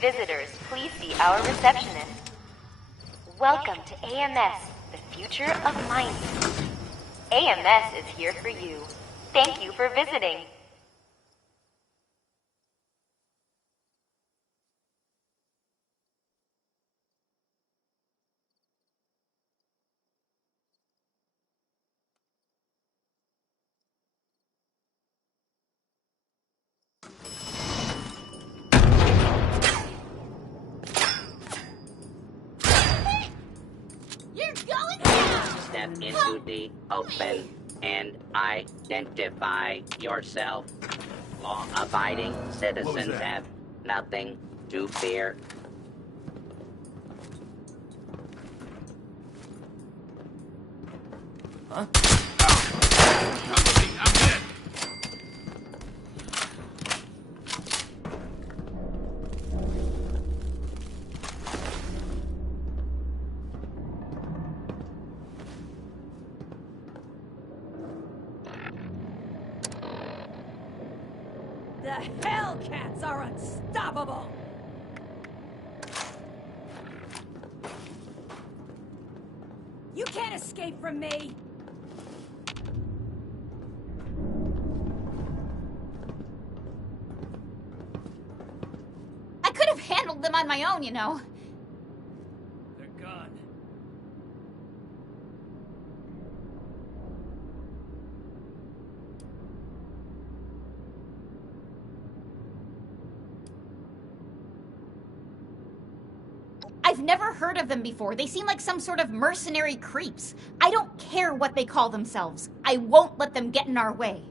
Visitors, please see our receptionist. Welcome to AMS, the future of mining. AMS is here for you. Thank you for visiting. Step into the open and identify yourself. Law-abiding citizens have nothing to fear. Huh? Come with me, I'm dead. The Hellcats are unstoppable! You can't escape from me! I could have handled them on my own, you know. They're gone. I've never heard of them before. They seem like some sort of mercenary creeps. I don't care what they call themselves. I won't let them get in our way.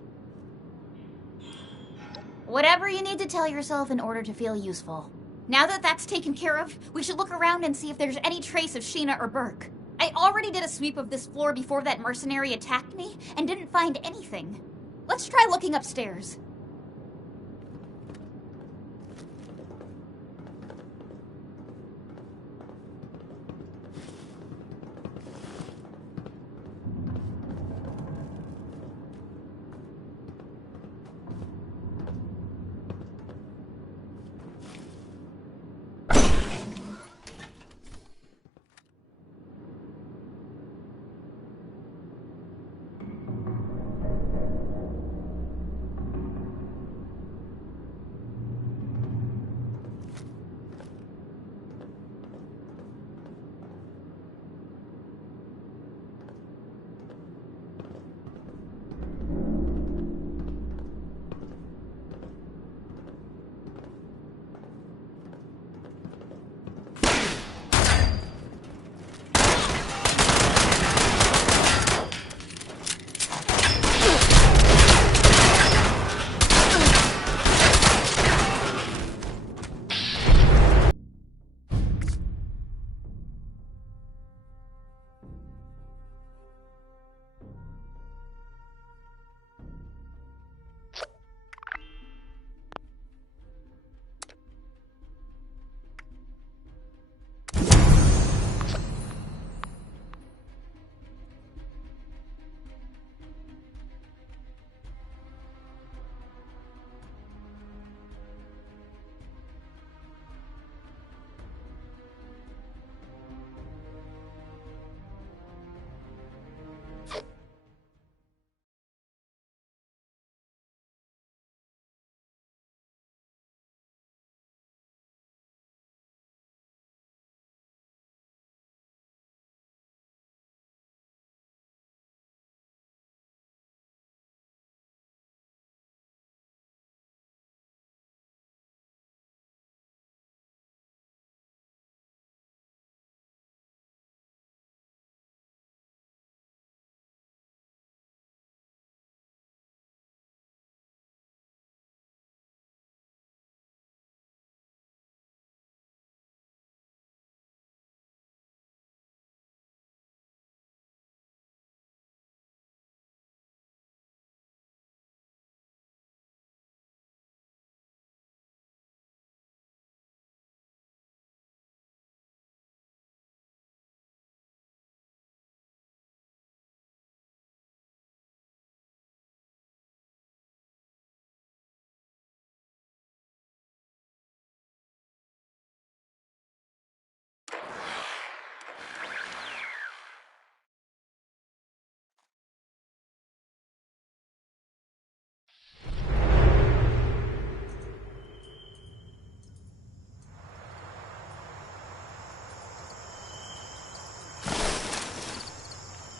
Whatever you need to tell yourself in order to feel useful. Now that that's taken care of, we should look around and see if there's any trace of Sheena or Burke. I already did a sweep of this floor before that mercenary attacked me and didn't find anything. Let's try looking upstairs.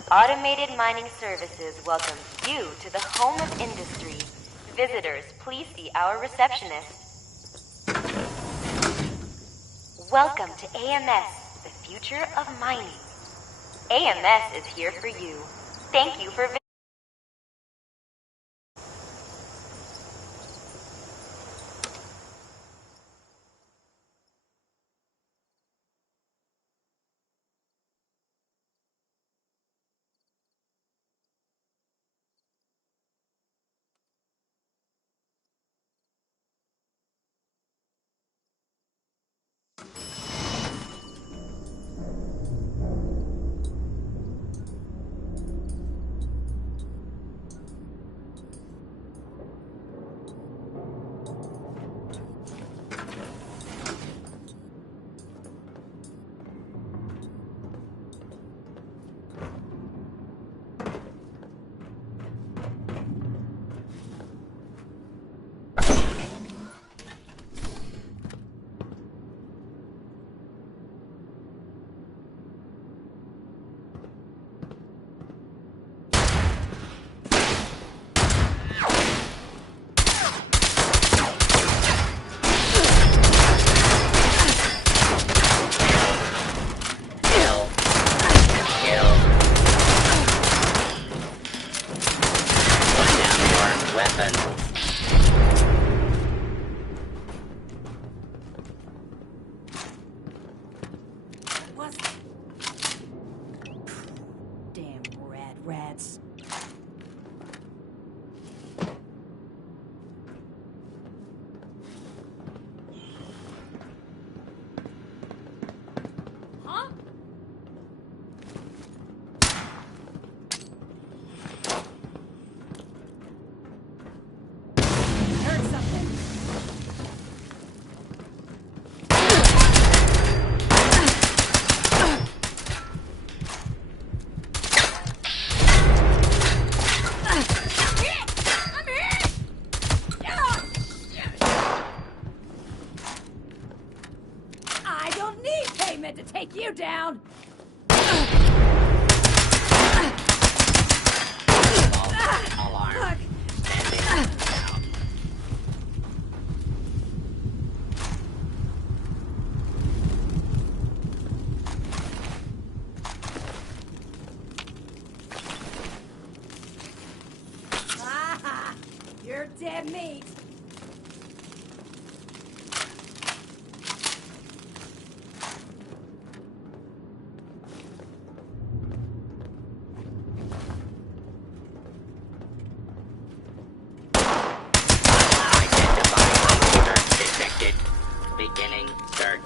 Automated Mining Services welcomes you to the home of industry. Visitors, please see our receptionist. Welcome to AMS, the future of mining. AMS is here for you. Thank you for visiting. rats. Huh? Heard something. I don't need payment to take you down! Alarm. Look, Standing down. ah, you're dead meat. Identify detected. Beginning search.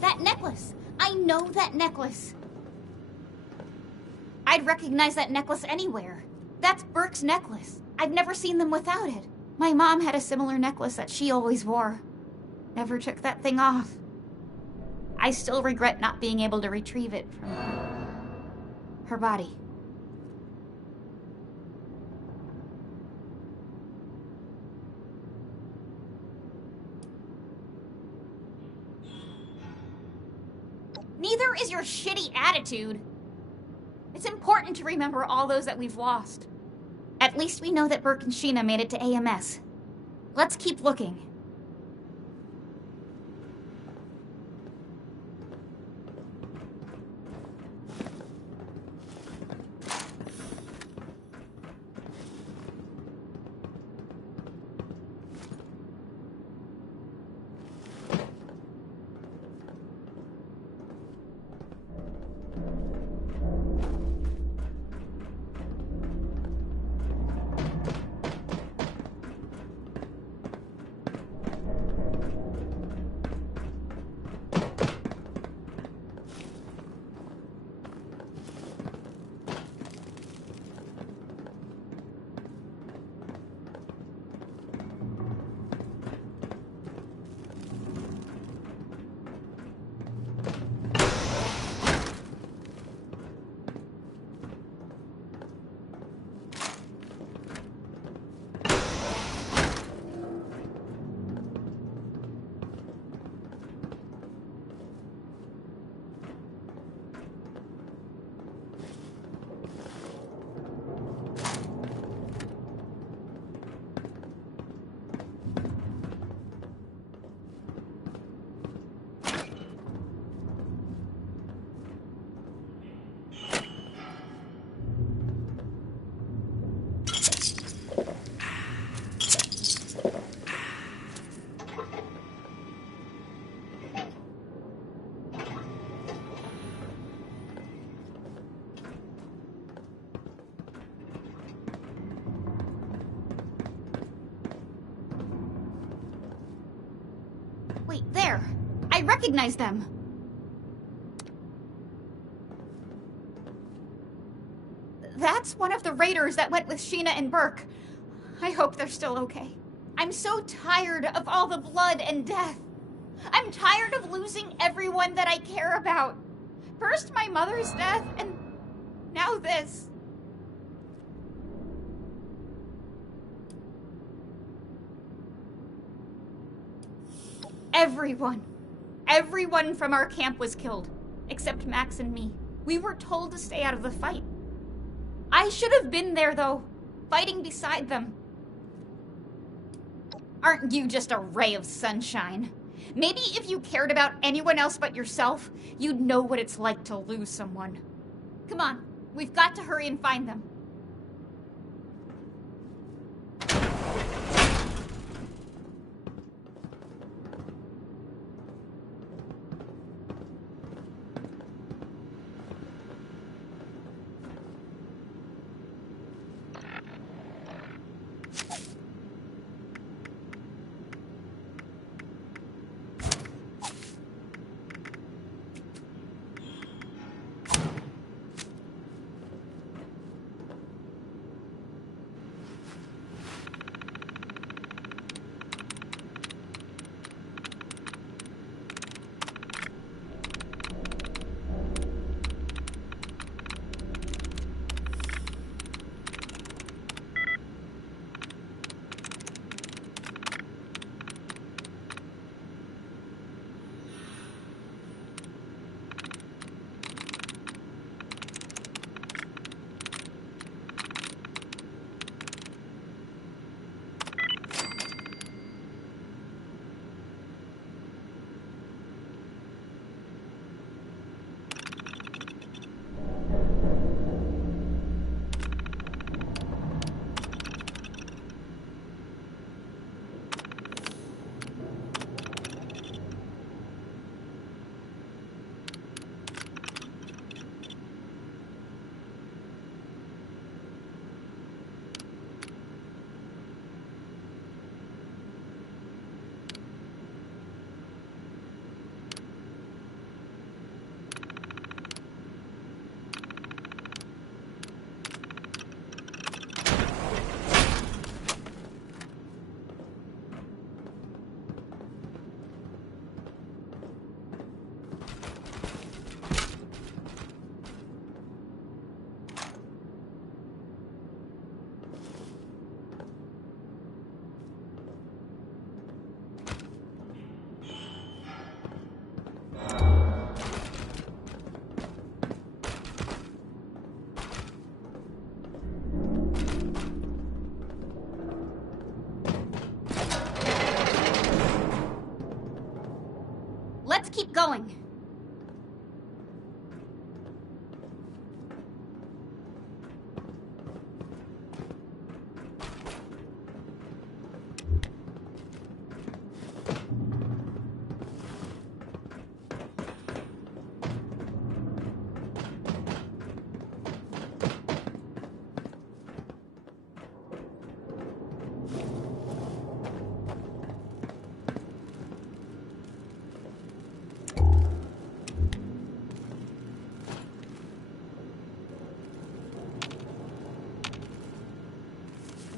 That necklace! I know that necklace! I'd recognize that necklace anywhere. That's Burke's necklace. I've never seen them without it. My mom had a similar necklace that she always wore. Never took that thing off. I still regret not being able to retrieve it from her body. Neither is your shitty attitude. It's important to remember all those that we've lost. At least we know that Burke and Sheena made it to AMS. Let's keep looking. recognize them. That's one of the raiders that went with Sheena and Burke. I hope they're still okay. I'm so tired of all the blood and death. I'm tired of losing everyone that I care about. First my mother's death, and now this. Everyone from our camp was killed, except Max and me. We were told to stay out of the fight. I should have been there, though, fighting beside them. Aren't you just a ray of sunshine? Maybe if you cared about anyone else but yourself, you'd know what it's like to lose someone. Come on, we've got to hurry and find them. Let's keep going.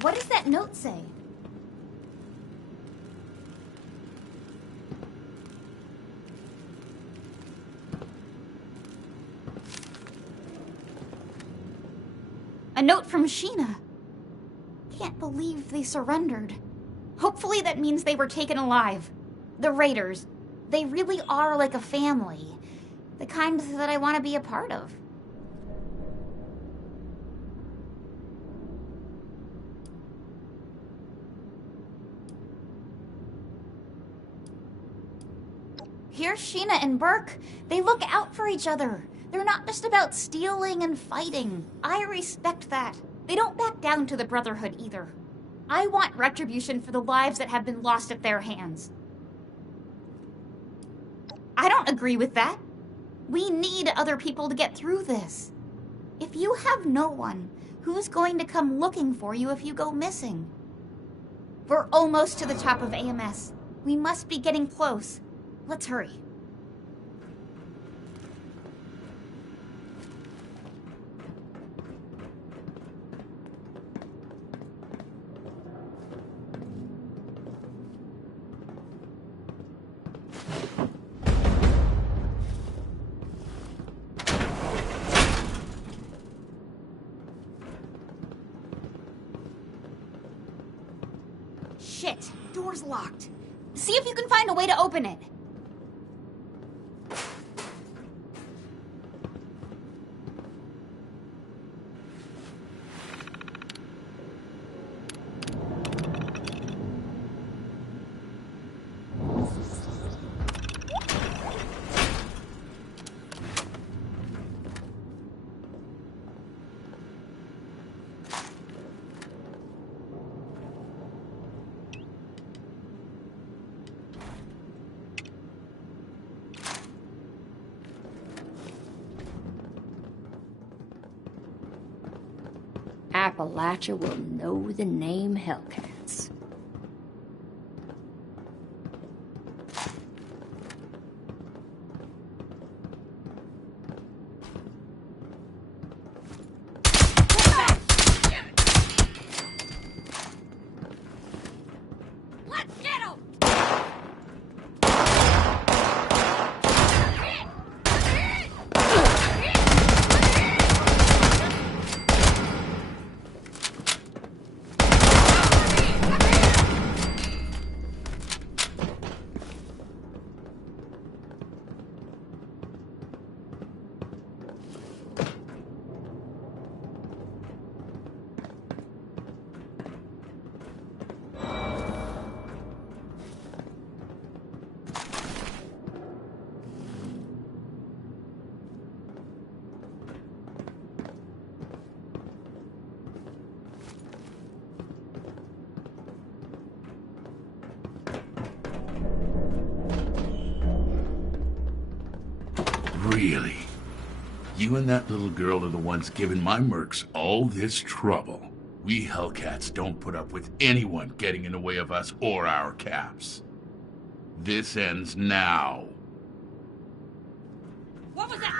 What does that note say? A note from Sheena. Can't believe they surrendered. Hopefully that means they were taken alive. The Raiders, they really are like a family. The kind that I want to be a part of. Here's Sheena and Burke. They look out for each other. They're not just about stealing and fighting. I respect that. They don't back down to the Brotherhood either. I want retribution for the lives that have been lost at their hands. I don't agree with that. We need other people to get through this. If you have no one, who's going to come looking for you if you go missing? We're almost to the top of AMS. We must be getting close. Let's hurry. Shit, door's locked. See if you can find a way to open it. Appalachia will know the name Hellcats. Let's get him! Really? You and that little girl are the ones giving my mercs all this trouble. We Hellcats don't put up with anyone getting in the way of us or our caps. This ends now. What was that?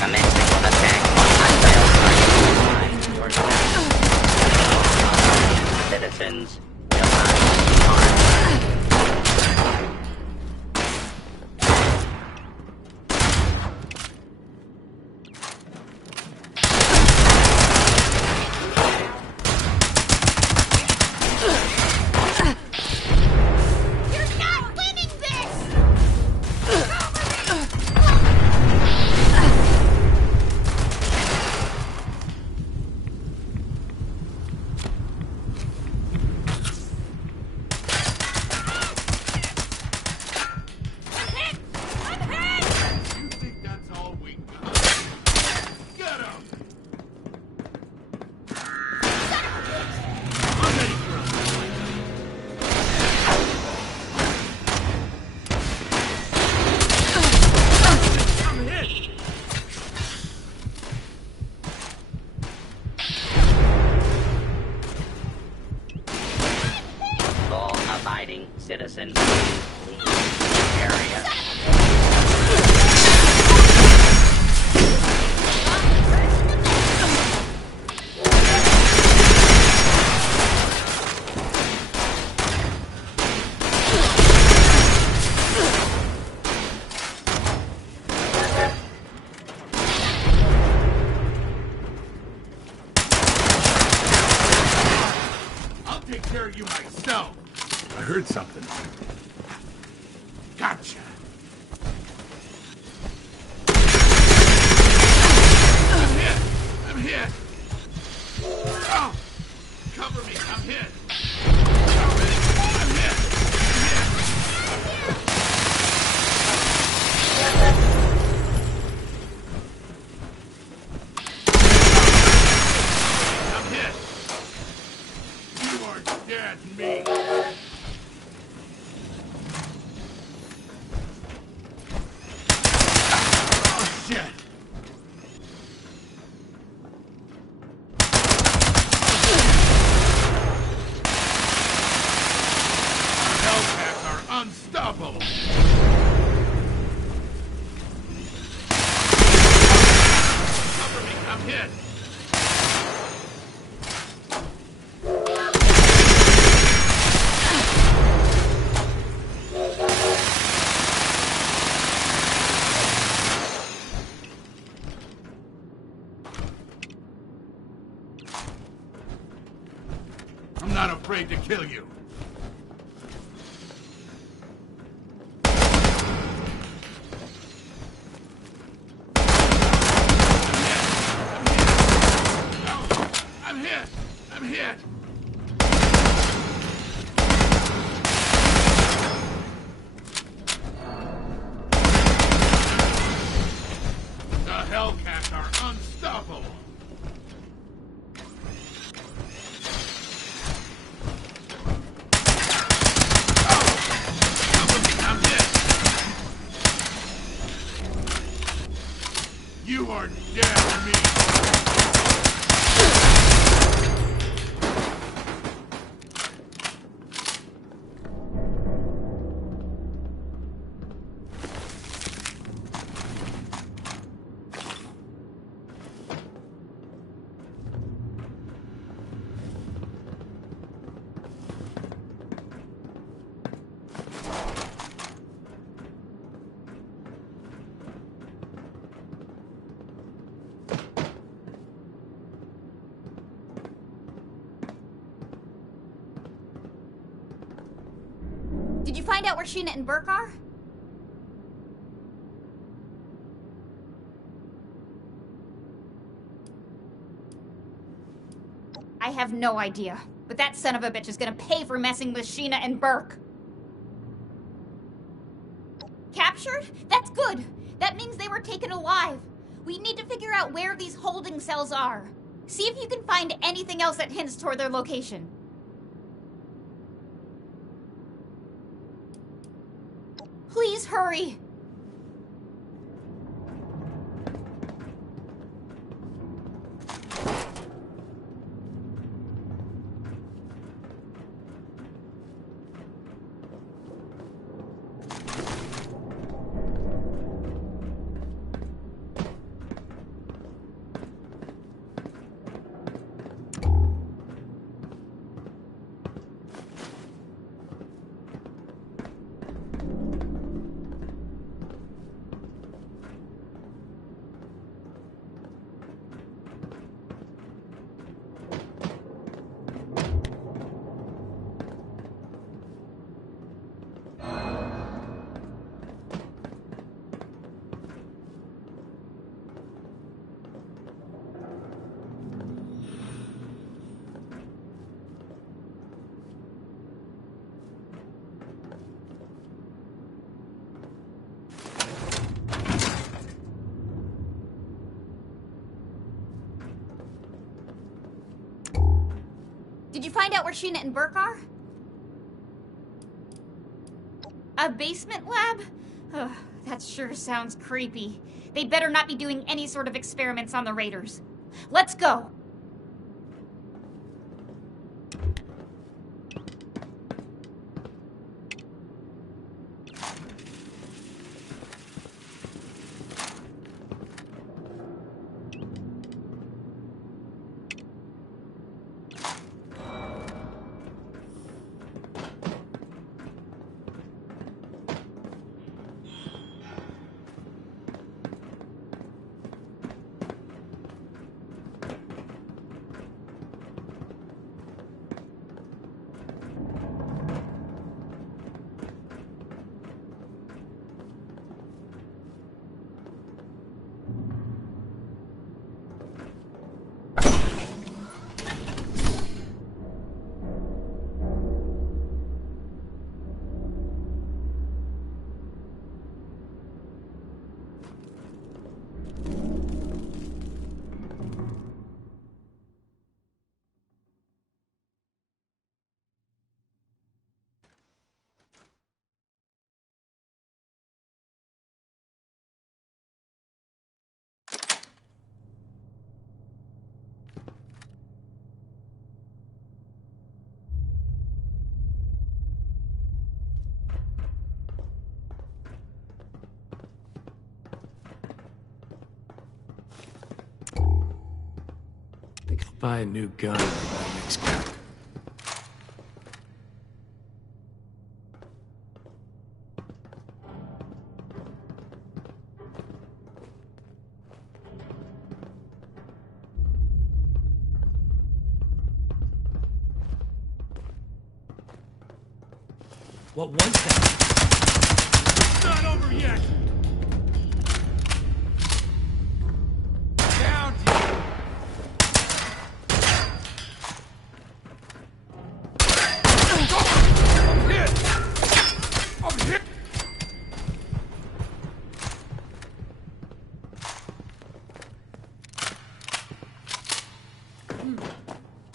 Commencing attack on hostile target. Citizens will not be harmed. You're not winning this! You think that's all we got? Get him! I'm ready for him. I'm hit! Law-abiding citizens, leave the area. I'll take care of you myself. I heard something. Gotcha. I'm hit. Oh, cover me. I'm hit. Cover me. I'm hit. I'm hit. You are dead, me. not afraid to kill you. I'm hit! I'm hit! The Hellcats are unstoppable! I'm hit! You are dead to me! Did you find out where Sheena and Burke are? I have no idea, but that son of a bitch is gonna pay for messing with Sheena and Burke. Captured? That's good. That means they were taken alive. We need to figure out where these holding cells are. See if you can find anything else that hints toward their location. Please hurry. Did you find out where Sheena and Burke are? A basement lab? Ugh, that sure sounds creepy. They'd better not be doing any sort of experiments on the Raiders. Let's go! Buy a new gun next guy. What was that? Not over yet! Down to you! I'm hit! I'm hit!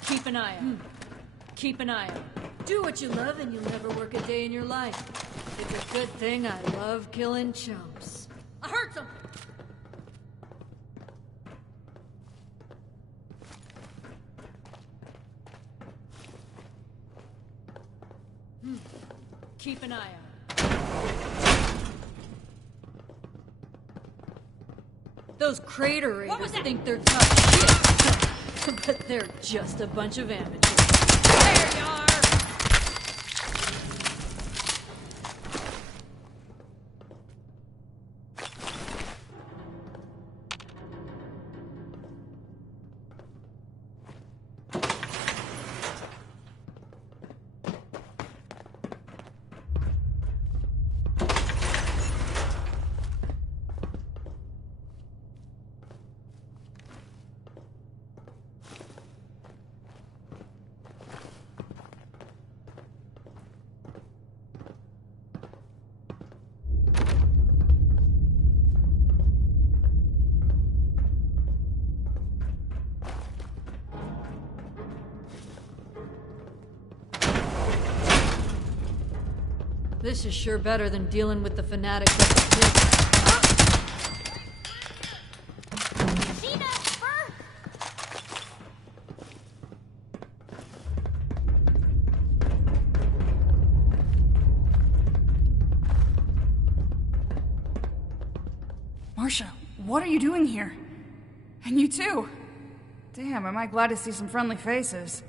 Keep an eye out. Keep an eye out. Do what you love and you'll never work a day in your life. It's a good thing I love killing chumps. I heard something! Keep an eye out. Those crater raiders think they're tough shit. But they're just a bunch of amateurs. There you are! This is sure better than dealing with the fanatics at the pit. Sheena! Burke! Marcia, what are you doing here? And you too. Damn, am I glad to see some friendly faces.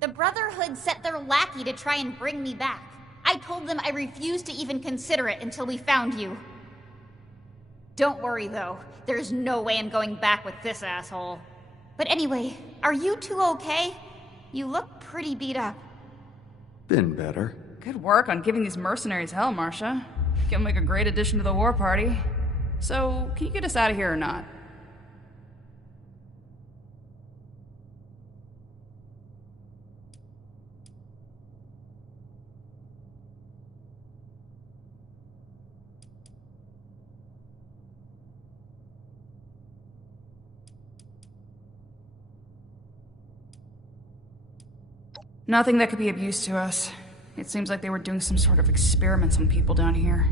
The Brotherhood sent their lackey to try and bring me back. I told them I refused to even consider it until we found you. Don't worry, though. There's no way I'm going back with this asshole. But anyway, are you two okay? You look pretty beat up. Been better. Good work on giving these mercenaries hell, Marcia. You'll make a great addition to the war party. So, can you get us out of here or not? Nothing that could be of use to us. It seems like they were doing some sort of experiments on people down here.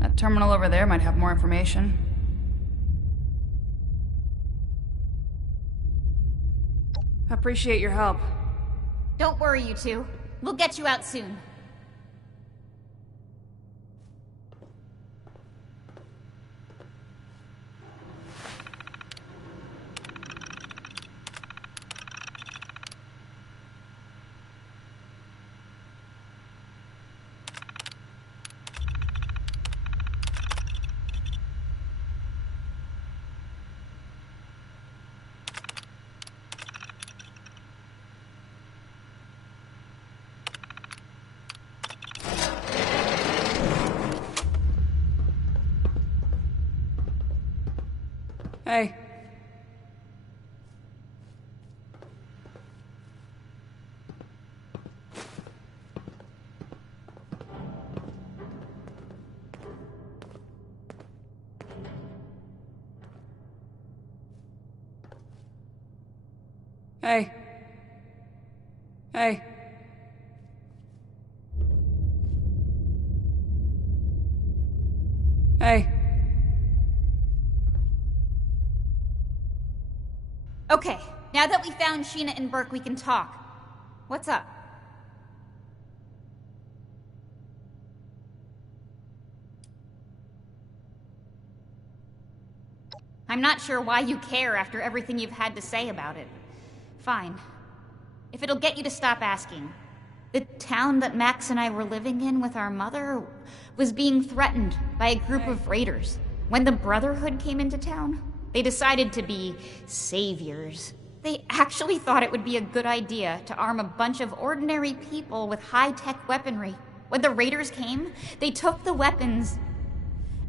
That terminal over there might have more information. Appreciate your help. Don't worry, you two. We'll get you out soon. Hey. Hey. Hey. Hey. Okay, now that we found Sheena and Burke, we can talk. What's up? I'm not sure why you care after everything you've had to say about it. Fine. If it'll get you to stop asking. The town that Max and I were living in with our mother was being threatened by a group of raiders. When the Brotherhood came into town, they decided to be saviors. They actually thought it would be a good idea to arm a bunch of ordinary people with high-tech weaponry. When the raiders came, they took the weapons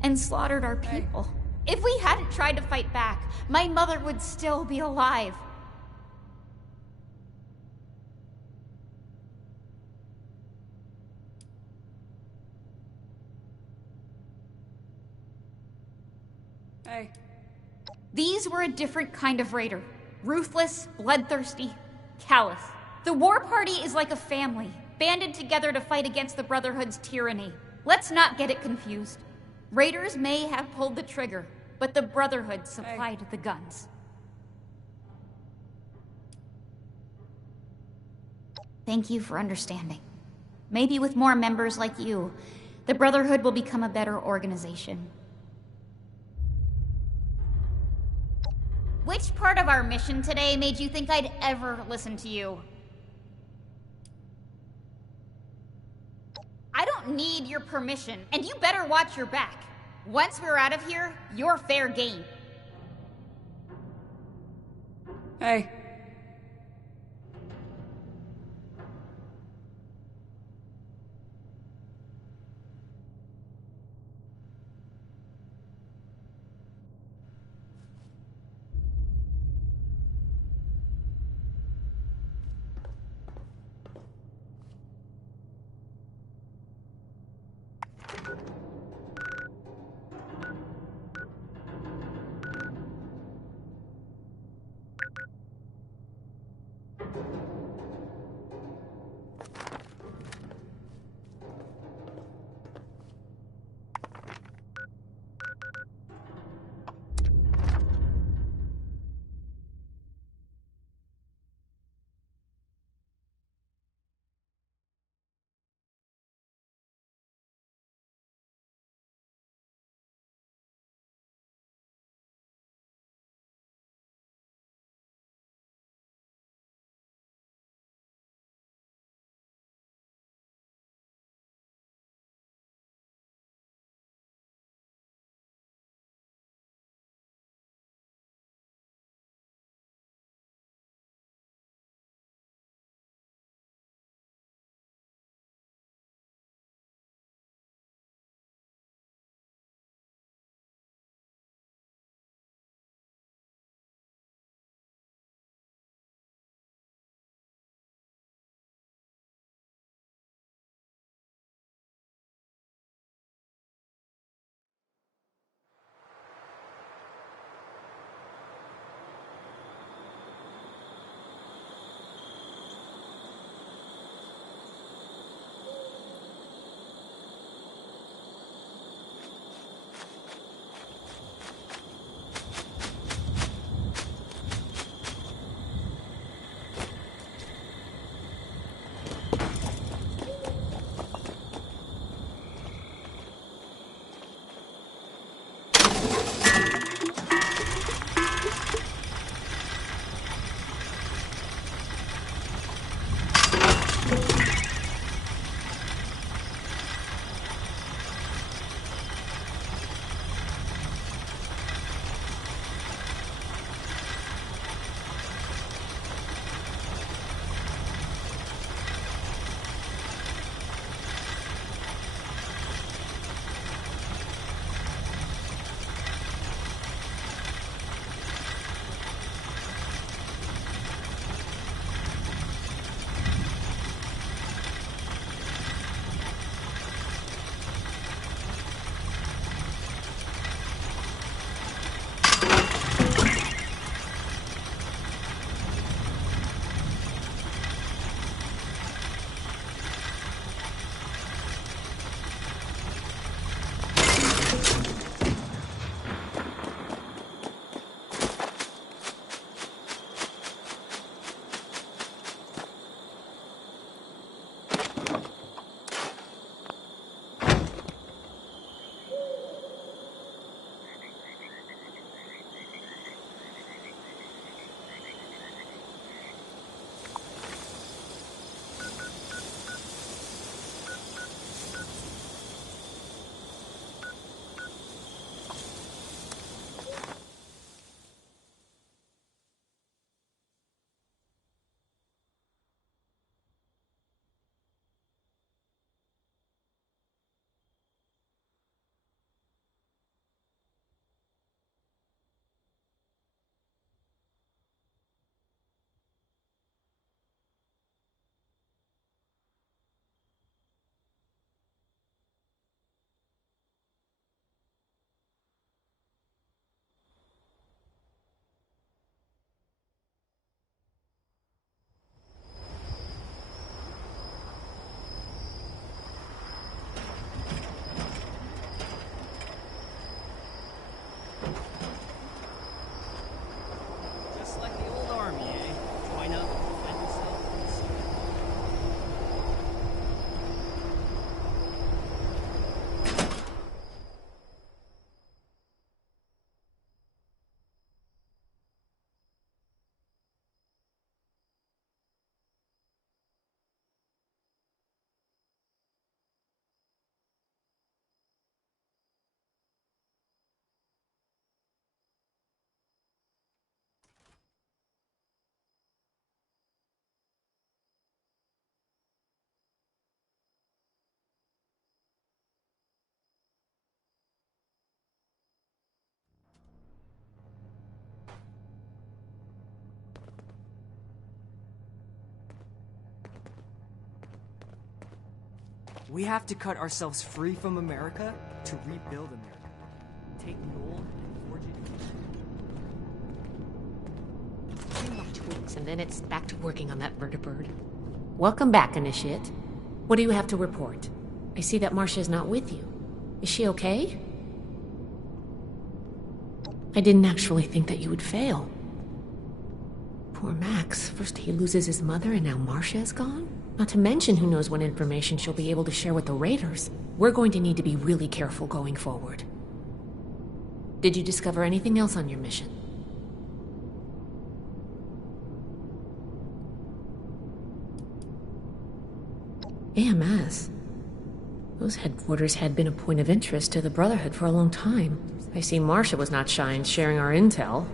and slaughtered our people. If we hadn't tried to fight back, my mother would still be alive. Hey. These were a different kind of raider. Ruthless, bloodthirsty, callous. The war party is like a family, banded together to fight against the Brotherhood's tyranny. Let's not get it confused. Raiders may have pulled the trigger, but the Brotherhood supplied the guns. Thank you for understanding. Maybe with more members like you, the Brotherhood will become a better organization. Which part of our mission today made you think I'd ever listen to you? I don't need your permission, and you better watch your back. Once we're out of here, you're fair game. Hey. We have to cut ourselves free from America to rebuild America. Take the old and forge it. 10 more tweaks, and then it's back to working on that vertibird. Welcome back, Initiate. What do you have to report? I see that Marcia is not with you. Is she okay? I didn't actually think that you would fail. Poor Max. First he loses his mother, and now Marcia is gone? Not to mention who knows what information she'll be able to share with the Raiders. We're going to need to be really careful going forward. Did you discover anything else on your mission? AMS? Those headquarters had been a point of interest to the Brotherhood for a long time. I see Marcia was not shy in sharing our intel.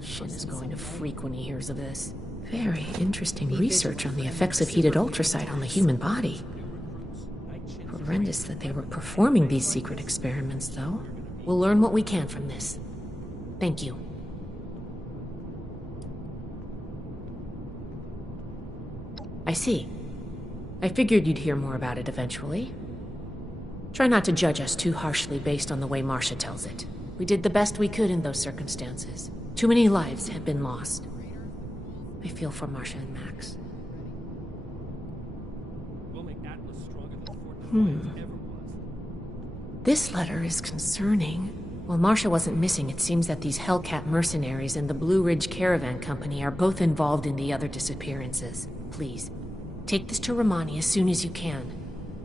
Shin is going to freak when he hears of this. Very interesting research on the effects of heated ultrasight on the human body. Horrendous that they were performing these secret experiments, though. We'll learn what we can from this. Thank you. I see. I figured you'd hear more about it eventually. Try not to judge us too harshly based on the way Marcia tells it. We did the best we could in those circumstances. Too many lives have been lost. I feel for Marcia and Max. This letter is concerning. While Marcia wasn't missing, it seems that these Hellcat mercenaries and the Blue Ridge Caravan Company are both involved in the other disappearances. Please, take this to Romani as soon as you can.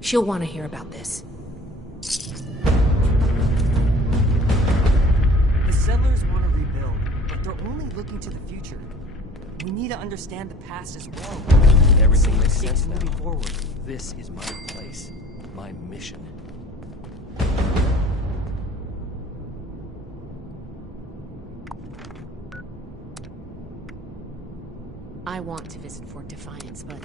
She'll want to hear about this. The settlers want to rebuild, but they're only looking to the future. We need to understand the past as well. Everything makes sense now. Moving forward. This is my place, my mission. I want to visit Fort Defiance, but...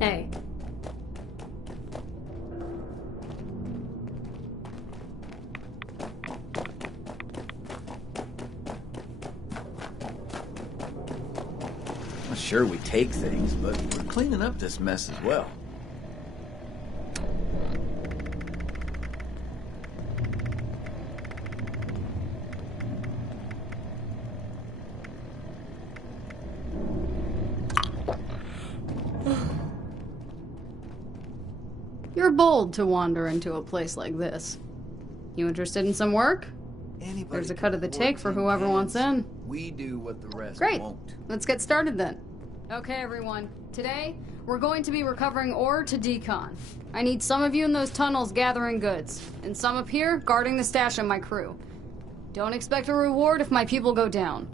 Hey. Well, sure, we take things, but we're cleaning up this mess as well. You're bold to wander into a place like this. You interested in some work? There's a cut of the take for whoever wants in. We do what the rest Great. won't. Let's get started then. Okay, everyone. Today, we're going to be recovering ore to decon. I need some of you in those tunnels gathering goods, and some up here guarding the stash of my crew. Don't expect a reward if my people go down.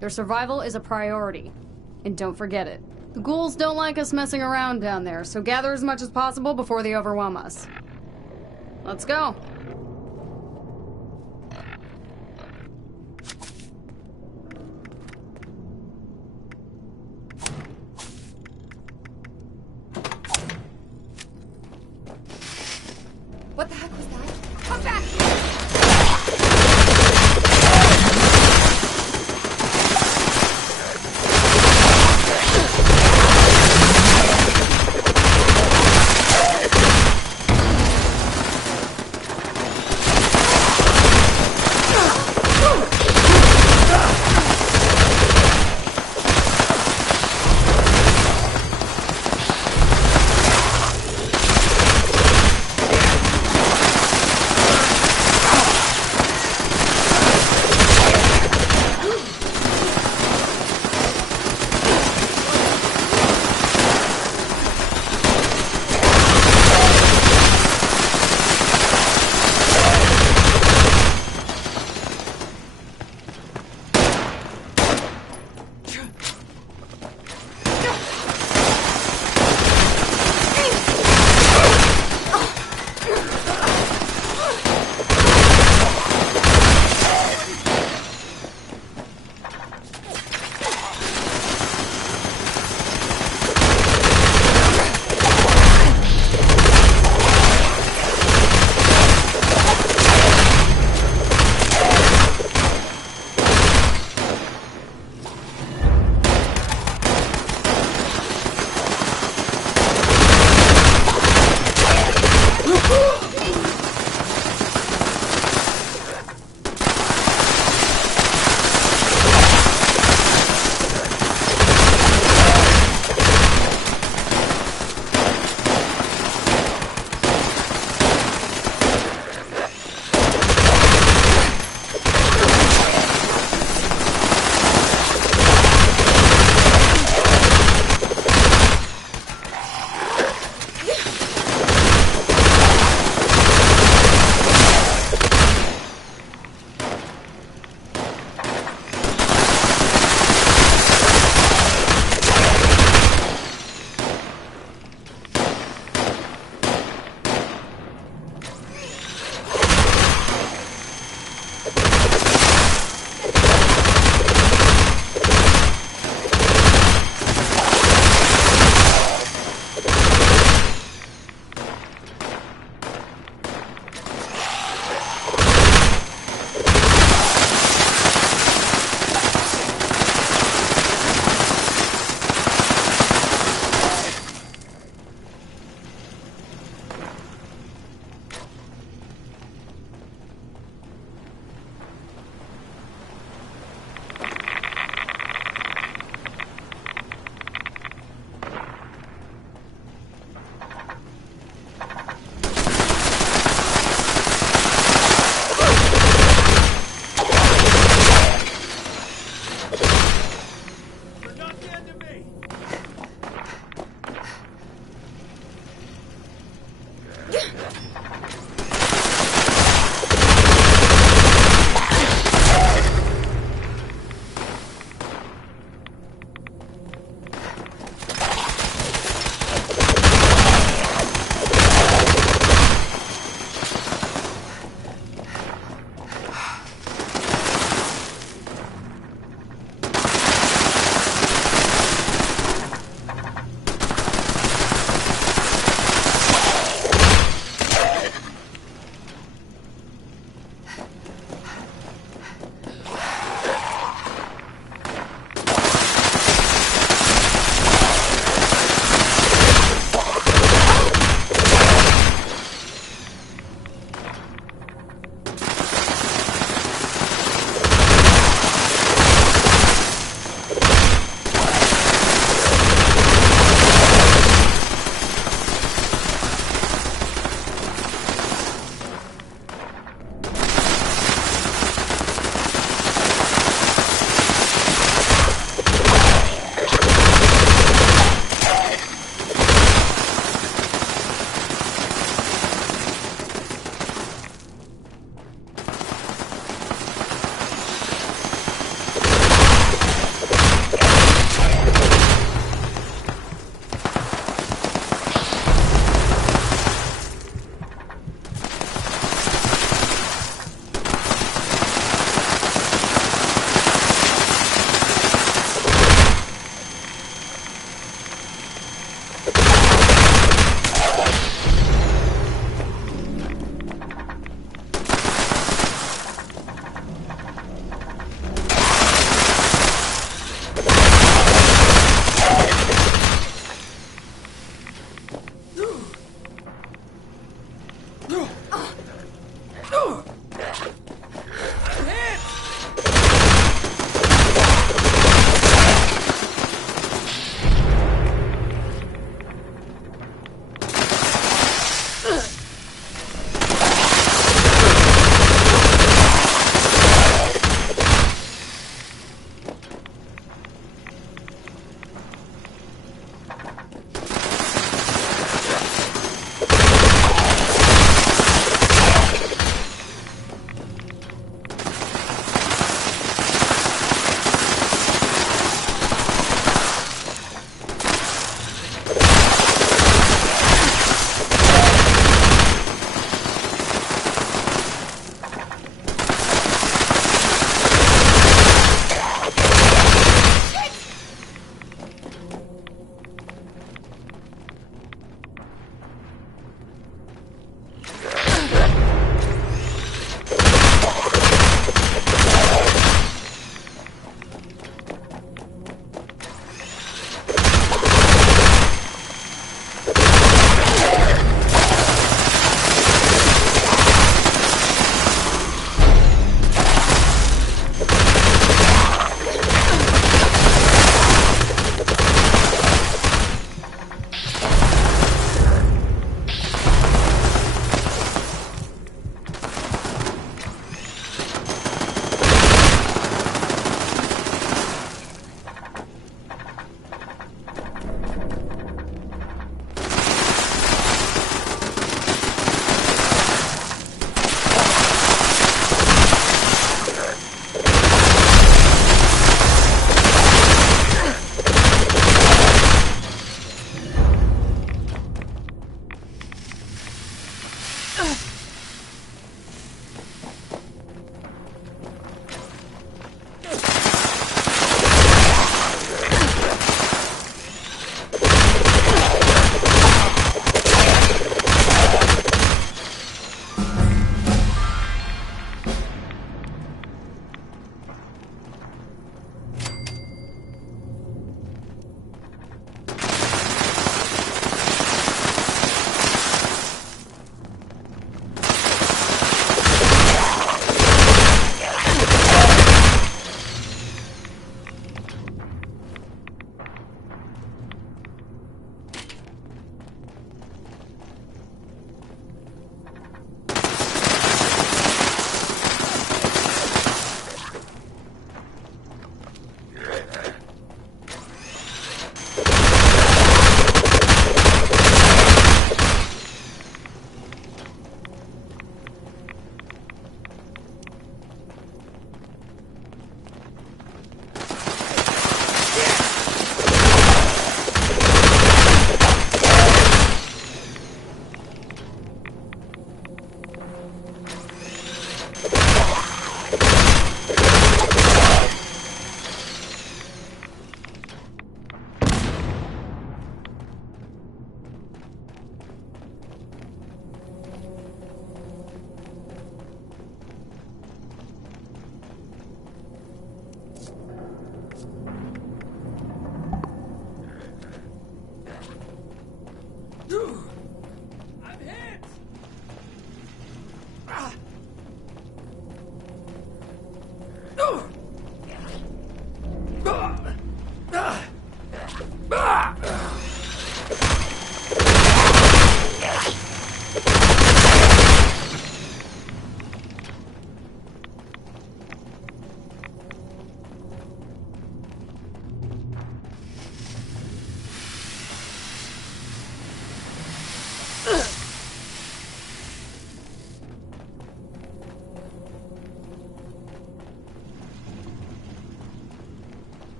Their survival is a priority. And don't forget it. The ghouls don't like us messing around down there, so gather as much as possible before they overwhelm us. Let's go. What the heck was that? Come back!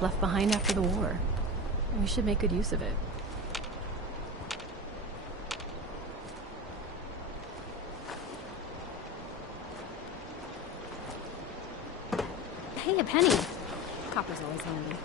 stuff left behind after the war. We should make good use of it. Hey, a penny. Copper's always handy.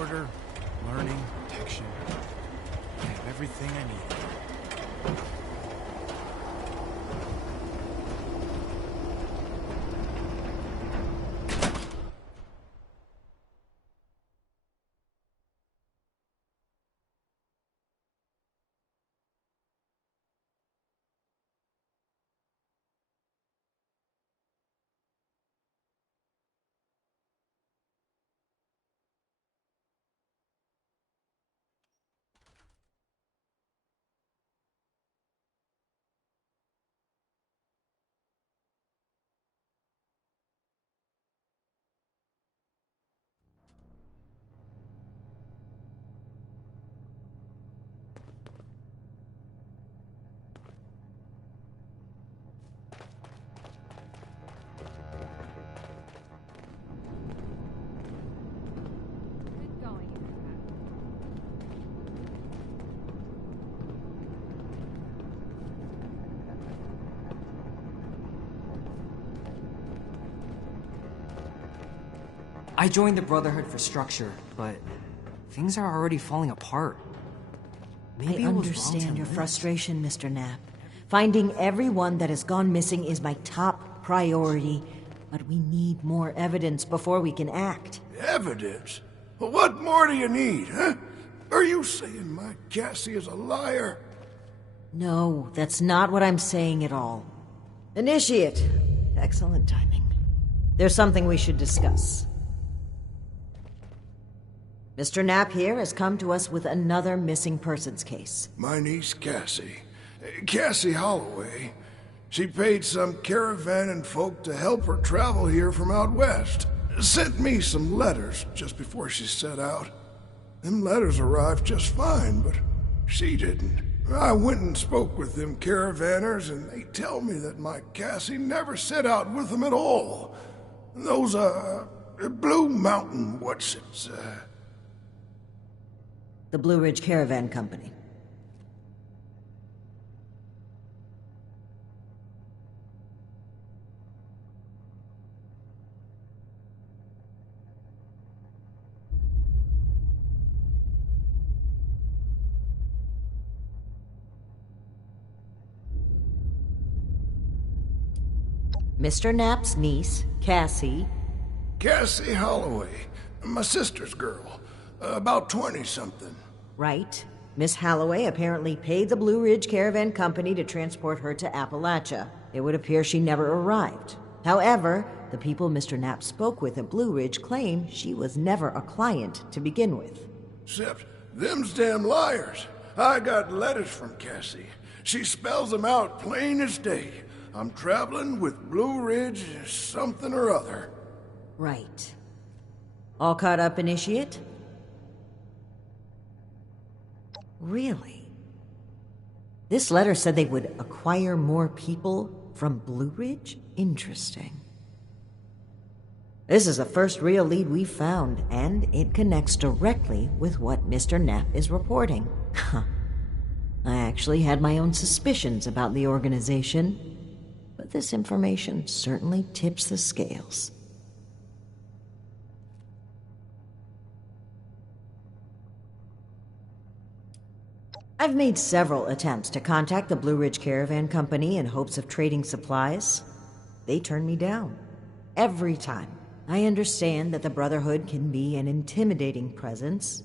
Order, learning, protection. I have everything I need. I joined the Brotherhood for structure, but things are already falling apart. Maybe I it was wrong to understand your enlist. frustration, Mr. Knapp. Finding everyone that has gone missing is my top priority, but we need more evidence before we can act. Evidence? Well, what more do you need, huh? Are you saying my Cassie is a liar? No, that's not what I'm saying at all. Initiate. Excellent timing. There's something we should discuss. Mr. Knapp here has come to us with another missing persons case. My niece Cassie. Cassie Holloway. She paid some caravan and folk to help her travel here from out west. Sent me some letters just before she set out. Them letters arrived just fine, but she didn't. I went and spoke with them caravanners, and they tell me that my Cassie never set out with them at all. Those, Blue Mountain, The Blue Ridge Caravan Company. Mr. Knapp's niece, Cassie. Cassie Holloway, my sister's girl, about 20-something. Right. Miss Holloway apparently paid the Blue Ridge Caravan Company to transport her to Appalachia. It would appear she never arrived. However, the people Mr. Knapp spoke with at Blue Ridge claim she was never a client to begin with. Except them's damn liars. I got letters from Cassie. She spells them out plain as day. I'm traveling with Blue Ridge something or other. Right. All caught up, Initiate? Really? This letter said they would acquire more people from Blue Ridge? Interesting. This is the first real lead we've found, and it connects directly with what Mr. Knapp is reporting. I actually had my own suspicions about the organization, but this information certainly tips the scales. I've made several attempts to contact the Blue Ridge Caravan Company in hopes of trading supplies. They turn me down. Every time. I understand that the Brotherhood can be an intimidating presence,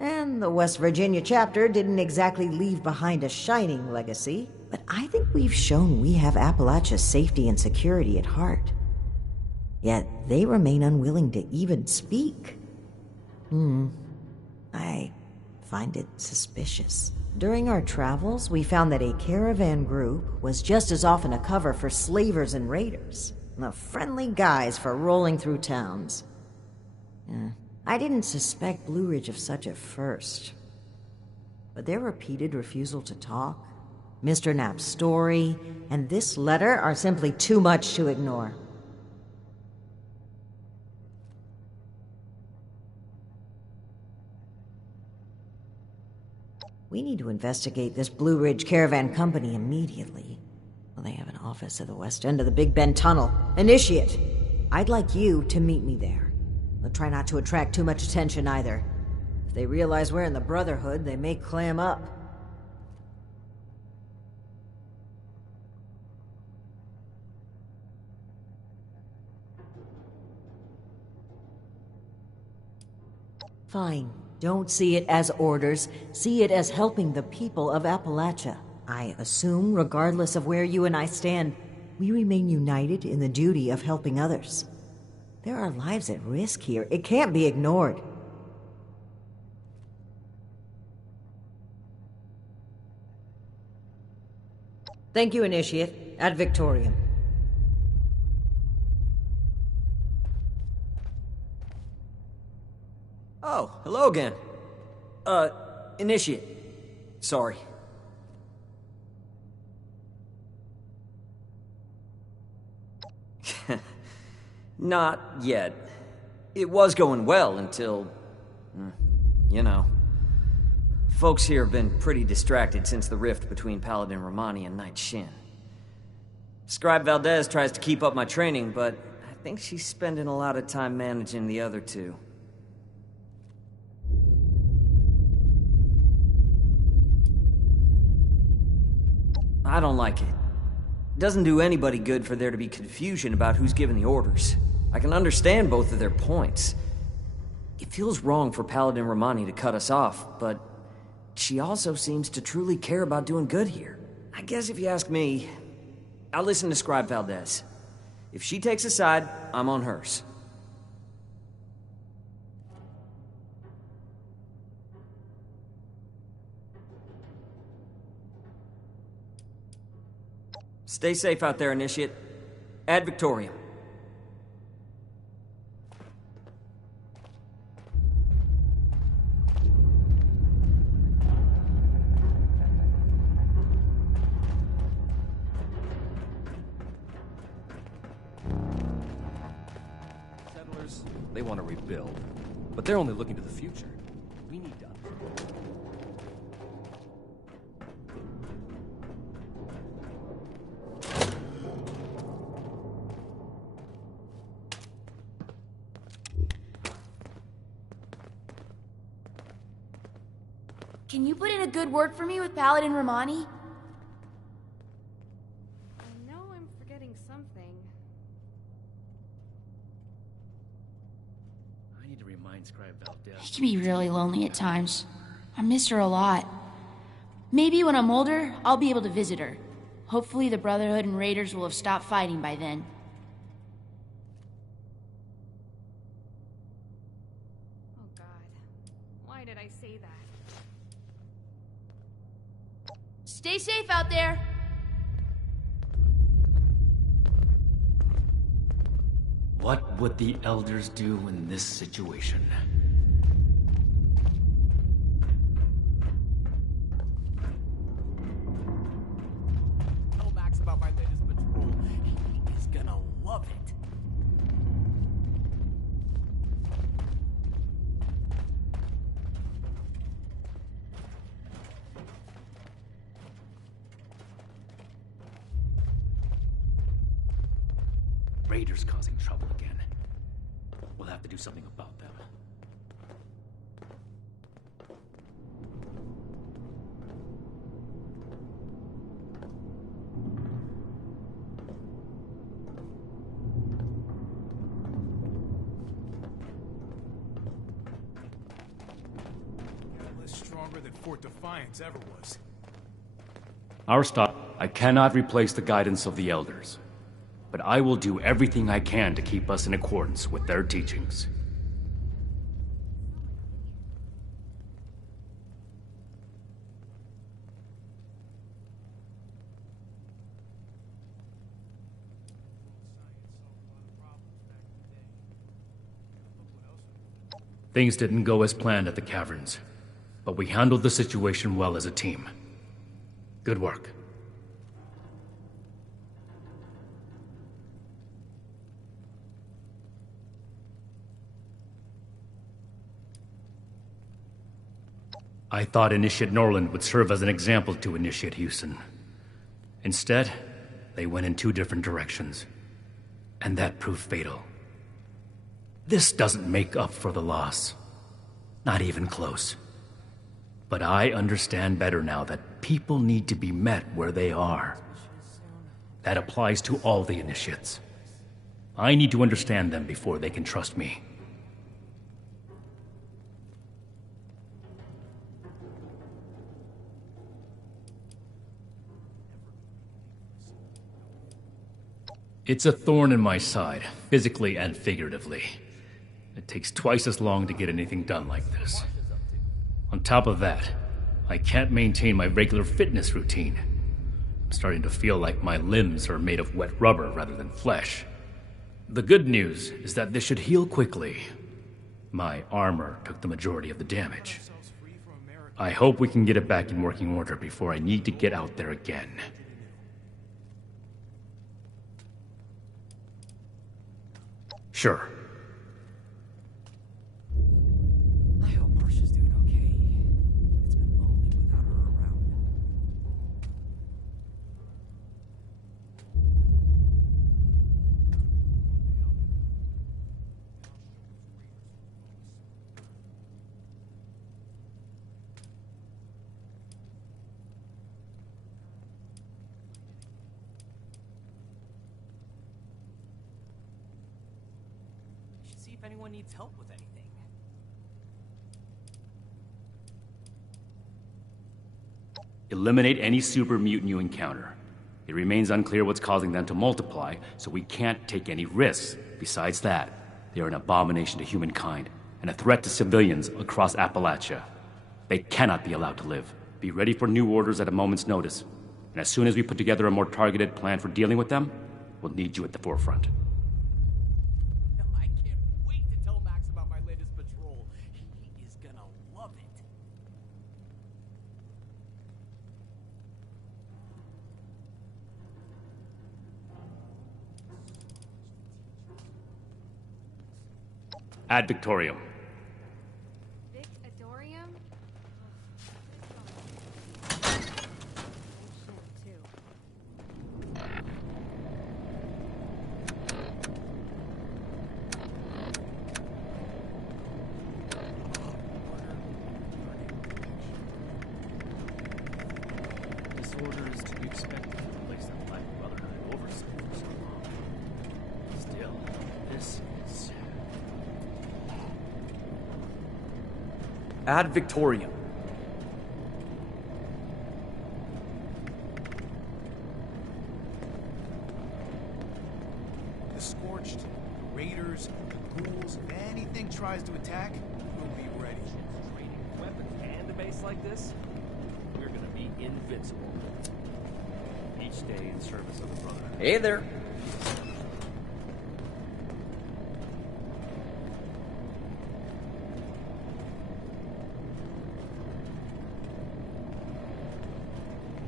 and the West Virginia chapter didn't exactly leave behind a shining legacy, but I think we've shown we have Appalachia's safety and security at heart. Yet they remain unwilling to even speak. I find it suspicious. During our travels, we found that a caravan group was just as often a cover for slavers and raiders, the friendly guys for rolling through towns. I didn't suspect Blue Ridge of such at first, but their repeated refusal to talk, Mr. Knapp's story, and this letter are simply too much to ignore. We need to investigate this Blue Ridge Caravan Company immediately. Well, they have an office at the west end of the Big Bend Tunnel. Initiate! I'd like you to meet me there. But try not to attract too much attention either. If they realize we're in the Brotherhood, they may clam up. Fine. Don't see it as orders. See it as helping the people of Appalachia. I assume, regardless of where you and I stand, we remain united in the duty of helping others. There are lives at risk here. It can't be ignored. Thank you, Initiate. Ad Victoriam. Oh, hello again. Initiate. Sorry. Not yet. It was going well until... you know. Folks here have been pretty distracted since the rift between Paladin Romani and Knight Shin. Scribe Valdez tries to keep up my training, but I think she's spending a lot of time managing the other two. I don't like it. It doesn't do anybody good for there to be confusion about who's giving the orders. I can understand both of their points. It feels wrong for Paladin Romani to cut us off, but she also seems to truly care about doing good here. I guess if you ask me, I'll listen to Scribe Valdez. If she takes a side, I'm on hers. Stay safe out there, Initiate. Ad Victoriam. Settlers, they want to rebuild, but they're only looking to the future. We need to... Can you put in a good word for me with Paladin Romani? I know I'm forgetting something. I need to remind Scribe Valdez. She can be really lonely at times. I miss her a lot. Maybe when I'm older, I'll be able to visit her. Hopefully the Brotherhood and Raiders will have stopped fighting by then. Oh God. Why did I say that? Stay safe out there! What would the Elders do in this situation? Tell Max about my latest patrol. He's gonna love it. Raiders causing trouble again. We'll have to do something about them. Catalyst stronger than Fort Defiance ever was. Our stop. I cannot replace the guidance of the Elders, but I will do everything I can to keep us in accordance with their teachings. Things didn't go as planned at the caverns, but we handled the situation well as a team. Good work. I thought Initiate Norland would serve as an example to Initiate Houston. Instead, they went in two different directions, and that proved fatal. This doesn't make up for the loss. Not even close. But I understand better now that people need to be met where they are. That applies to all the initiates. I need to understand them before they can trust me. It's a thorn in my side, physically and figuratively. It takes twice as long to get anything done like this. On top of that, I can't maintain my regular fitness routine. I'm starting to feel like my limbs are made of wet rubber rather than flesh. The good news is that this should heal quickly. My armor took the majority of the damage. I hope we can get it back in working order before I need to get out there again. Sure. I hope Marcia's doing okay. It's been lonely without her around. See if anyone needs help with anything. Eliminate any super mutant you encounter. It remains unclear what's causing them to multiply, so we can't take any risks. Besides that, they are an abomination to humankind and a threat to civilians across Appalachia. They cannot be allowed to live. Be ready for new orders at a moment's notice. And as soon as we put together a more targeted plan for dealing with them, we'll need you at the forefront. Ad Victorium. Vic Adorium? This order is to be expected to place the Black Brotherhood oversight for so long. Still, this is... Ad Victorium. The Scorched, the Raiders, the Ghouls, if anything tries to attack, we'll be ready. Training weapons and a base like this? We're gonna be invincible. Each day in service of the Brotherhood. Hey there.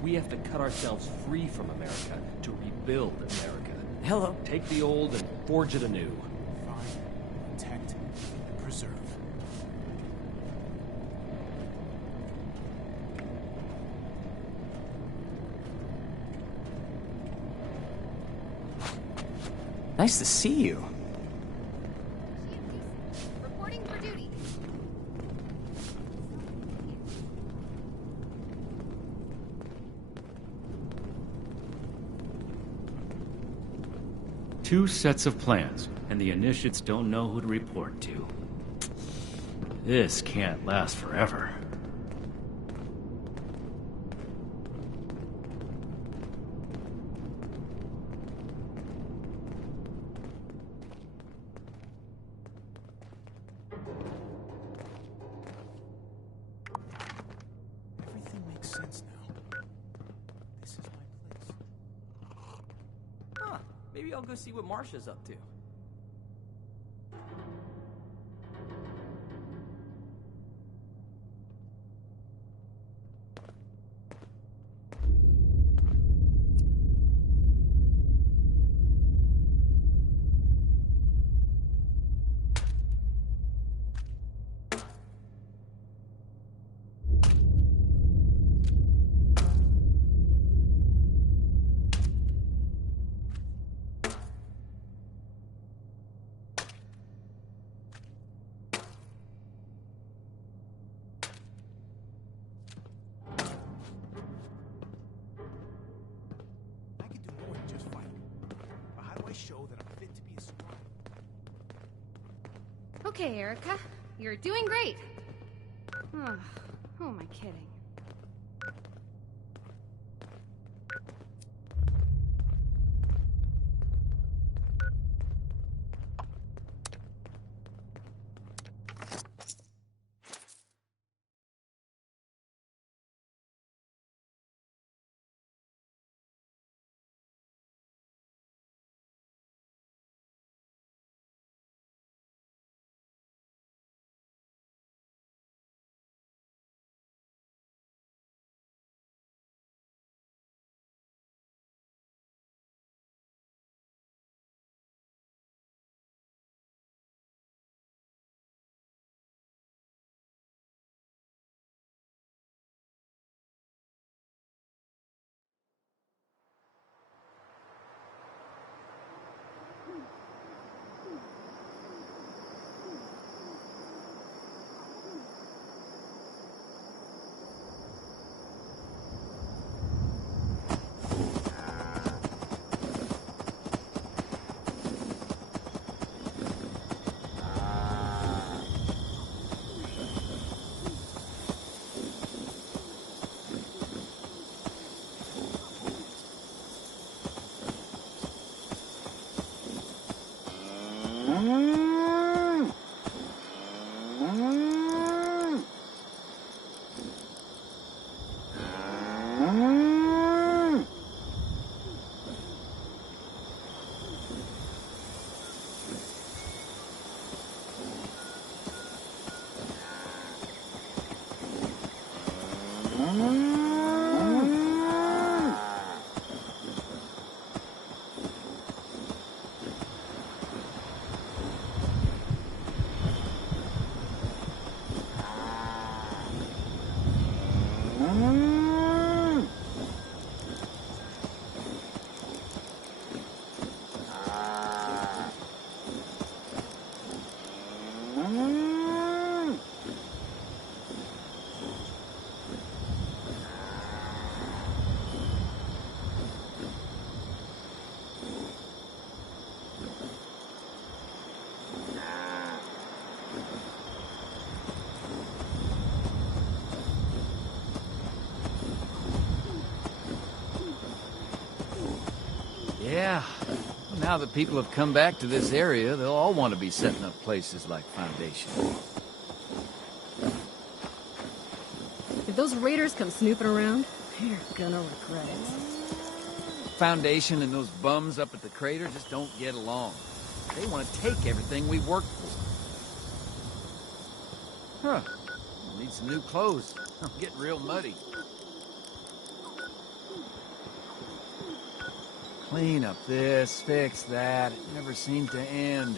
We have to cut ourselves free from America to rebuild America. Hello. Take the old and forge it anew. Find, protect, and preserve. Nice to see you. Reporting for duty. Two sets of plans, and the initiates don't know who to report to. This can't last forever. Everything makes sense now. This is my place. Huh. Maybe I'll go see what Marcia's up to. show that I'm fit to be a scribe. Okay, Erica. You're doing great. Oh, who am I kidding? Yeah. Now that people have come back to this area, they'll all want to be setting up places like Foundation. If those raiders come snooping around, they're gonna regret it. Foundation and those bums up at the crater just don't get along. They want to take everything we worked for. Huh. Need some new clothes. I'm getting real muddy. Clean up this, fix that. It never seemed to end.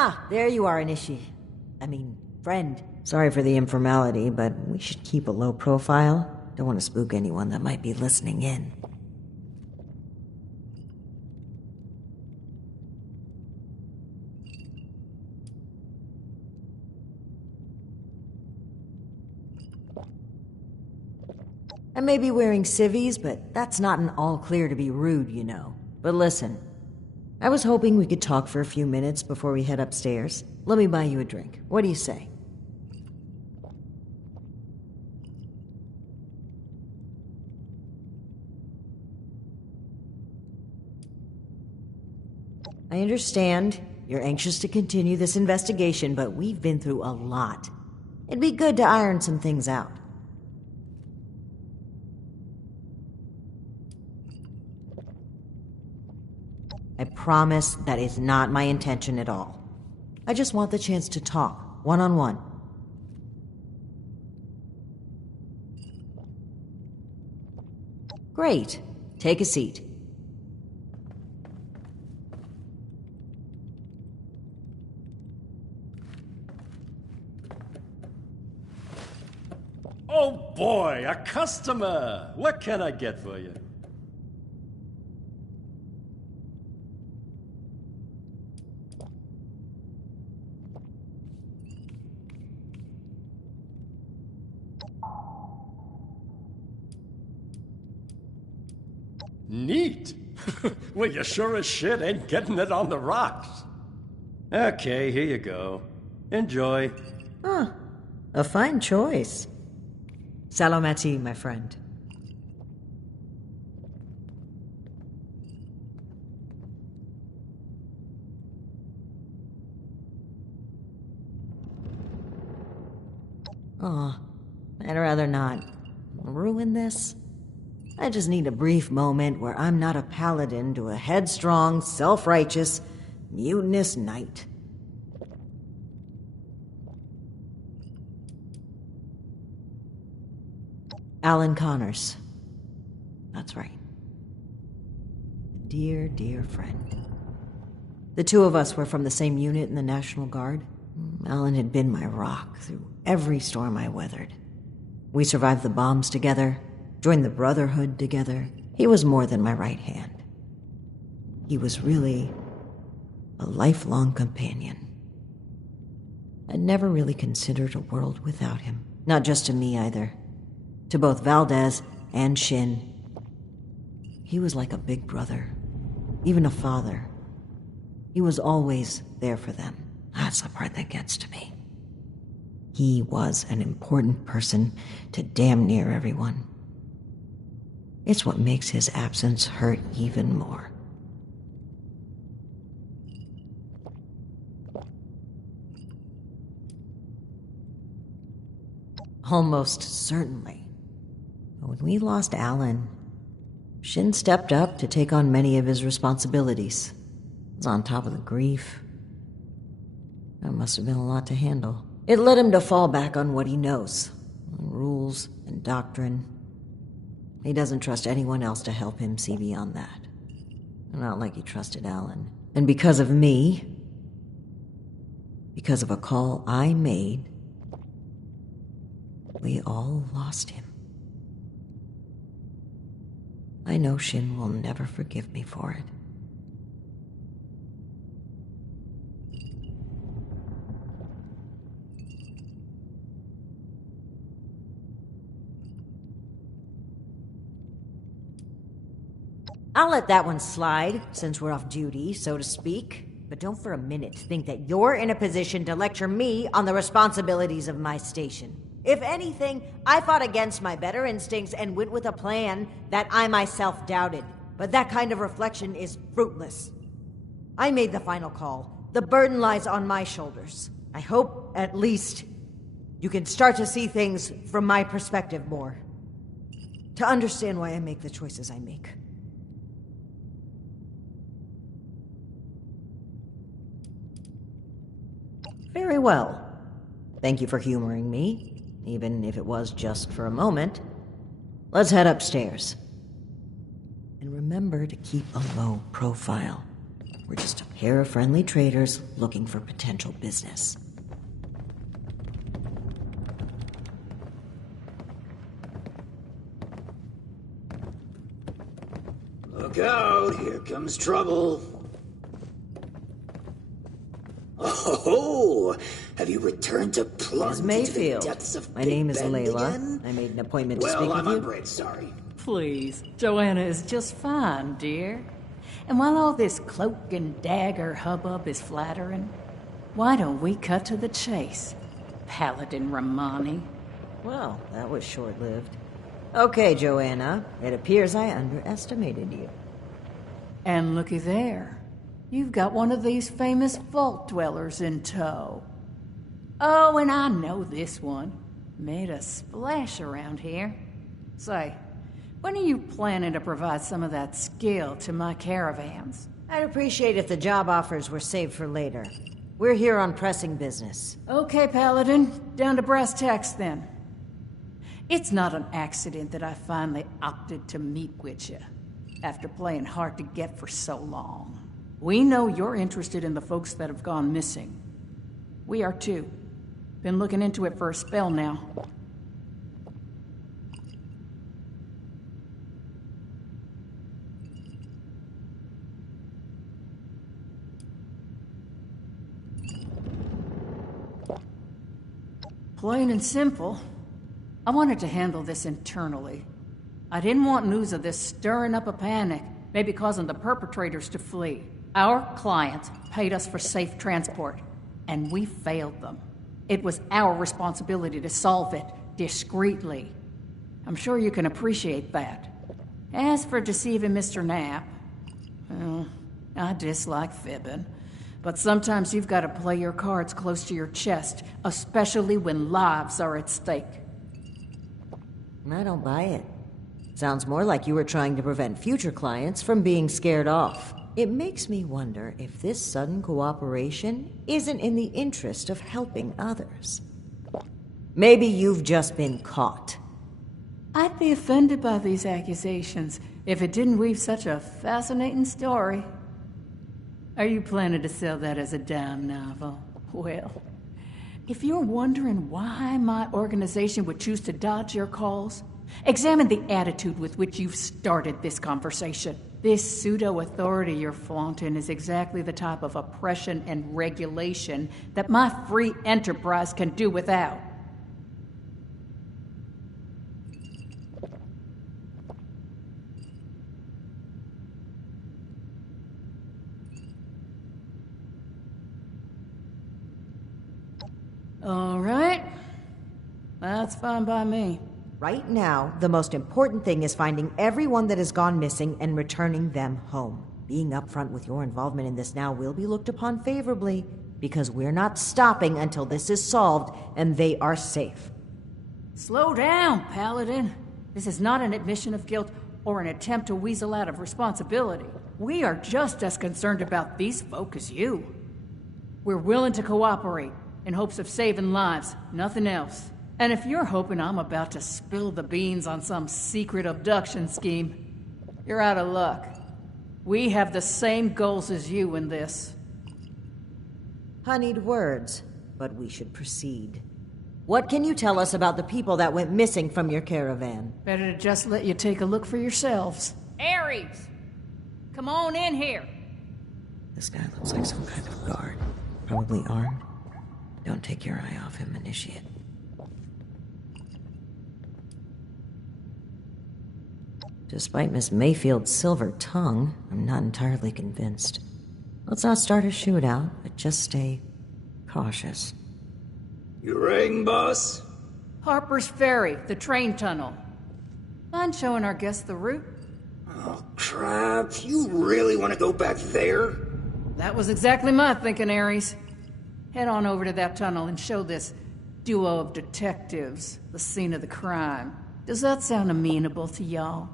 Ah, there you are, friend. Sorry for the informality, but we should keep a low profile. Don't want to spook anyone that might be listening in. I may be wearing civvies, but that's not an all clear to be rude, you know. But listen, I was hoping we could talk for a few minutes before we head upstairs. Let me buy you a drink. What do you say? I understand you're anxious to continue this investigation, but we've been through a lot. It'd be good to iron some things out. I promise that is not my intention at all. I just want the chance to talk, one-on-one. Great. Take a seat. Oh boy, a customer! What can I get for you? Neat! Well, you sure as shit ain't getting it on the rocks. Okay, here you go. Enjoy. Huh. A fine choice. Salomati, my friend. Aw, I'd rather not ruin this. I just need a brief moment where I'm not a paladin to a headstrong, self-righteous, mutinous knight. Alan Connors. That's right. Dear, dear friend. The two of us were from the same unit in the National Guard. Alan had been my rock through every storm I weathered. We survived the bombs together, joined the Brotherhood together. He was more than my right hand. He was really a lifelong companion. I'd never really considered a world without him. Not just to me either. To both Valdez and Shin. He was like a big brother, even a father. He was always there for them. That's the part that gets to me. He was an important person to damn near everyone. It's what makes his absence hurt even more. Almost certainly. But when we lost Alan, Shin stepped up to take on many of his responsibilities. He was on top of the grief. That must have been a lot to handle. It led him to fall back on what he knows. Rules and doctrine. He doesn't trust anyone else to help him see beyond that. Not like he trusted Alan. And because of me, because of a call I made, we all lost him. I know Shin will never forgive me for it. I'll let that one slide, since we're off duty, so to speak. But don't for a minute think that you're in a position to lecture me on the responsibilities of my station. If anything, I fought against my better instincts and went with a plan that I myself doubted. But that kind of reflection is fruitless. I made the final call. The burden lies on my shoulders. I hope, at least, you can start to see things from my perspective more. To understand why I make the choices I make. Very well. Thank you for humoring me, even if it was just for a moment. Let's head upstairs. And remember to keep a low profile. We're just a pair of friendly traders looking for potential business. Look out, here comes trouble. Oh, have you returned to plunge Ms. into the Mayfield. depths of My Big name is Bend Layla. again? I made an appointment to Well, speak I'm with on you. break, sorry. Please, Joanna is just fine, dear. And while all this cloak and dagger hubbub is flattering, why don't we cut to the chase, Paladin Romani? Well, that was short-lived. Okay, Joanna. It appears I underestimated you. And looky there. You've got one of these famous vault dwellers in tow. Oh, and I know this one. Made a splash around here. Say, when are you planning to provide some of that skill to my caravans? I'd appreciate if the job offers were saved for later. We're here on pressing business. Okay, Paladin. Down to brass tacks, then. It's not an accident that I finally opted to meet with you, after playing hard to get for so long. We know you're interested in the folks that have gone missing. We are too. Been looking into it for a spell now. Plain and simple, I wanted to handle this internally. I didn't want news of this stirring up a panic, maybe causing the perpetrators to flee. Our clients paid us for safe transport, and we failed them. It was our responsibility to solve it discreetly. I'm sure you can appreciate that. As for deceiving Mr. Knapp, well, I dislike fibbing. But sometimes you've got to play your cards close to your chest, especially when lives are at stake. I don't buy it. Sounds more like you were trying to prevent future clients from being scared off. It makes me wonder if this sudden cooperation isn't in the interest of helping others. Maybe you've just been caught. I'd be offended by these accusations if it didn't weave such a fascinating story. Are you planning to sell that as a dime novel? Well, if you're wondering why my organization would choose to dodge your calls, examine the attitude with which you've started this conversation. This pseudo-authority you're flaunting is exactly the type of oppression and regulation that my free enterprise can do without. All right. That's fine by me. Right now, the most important thing is finding everyone that has gone missing and returning them home. Being upfront with your involvement in this now will be looked upon favorably, because we're not stopping until this is solved and they are safe. Slow down, Paladin. This is not an admission of guilt or an attempt to weasel out of responsibility. We are just as concerned about these folk as you. We're willing to cooperate in hopes of saving lives, nothing else. And if you're hoping I'm about to spill the beans on some secret abduction scheme, you're out of luck. We have the same goals as you in this. Honeyed words, but we should proceed. What can you tell us about the people that went missing from your caravan? Better to just let you take a look for yourselves. Ares! Come on in here! This guy looks like some kind of guard. Probably armed. Don't take your eye off him, Initiate. Despite Miss Mayfield's silver tongue, I'm not entirely convinced. Let's not start a shootout, but just stay cautious. You rang, boss? Harper's Ferry, the train tunnel. Mind showing our guests the route? Oh, crap. You really want to go back there? That was exactly my thinking, Ares. Head on over to that tunnel and show this duo of detectives the scene of the crime. Does that sound amenable to y'all?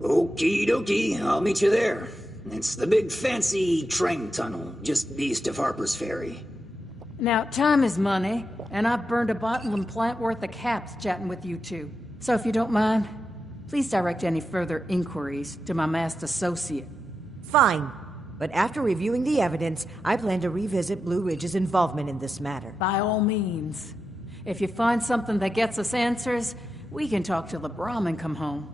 Okie dokie, I'll meet you there. It's the big fancy train tunnel, just east of Harper's Ferry. Now, time is money, and I've burned a bottle and plant worth of caps chatting with you two. So if you don't mind, please direct any further inquiries to my masked associate. Fine. But after reviewing the evidence, I plan to revisit Blue Ridge's involvement in this matter. By all means. If you find something that gets us answers, we can talk till the Brahmin come home.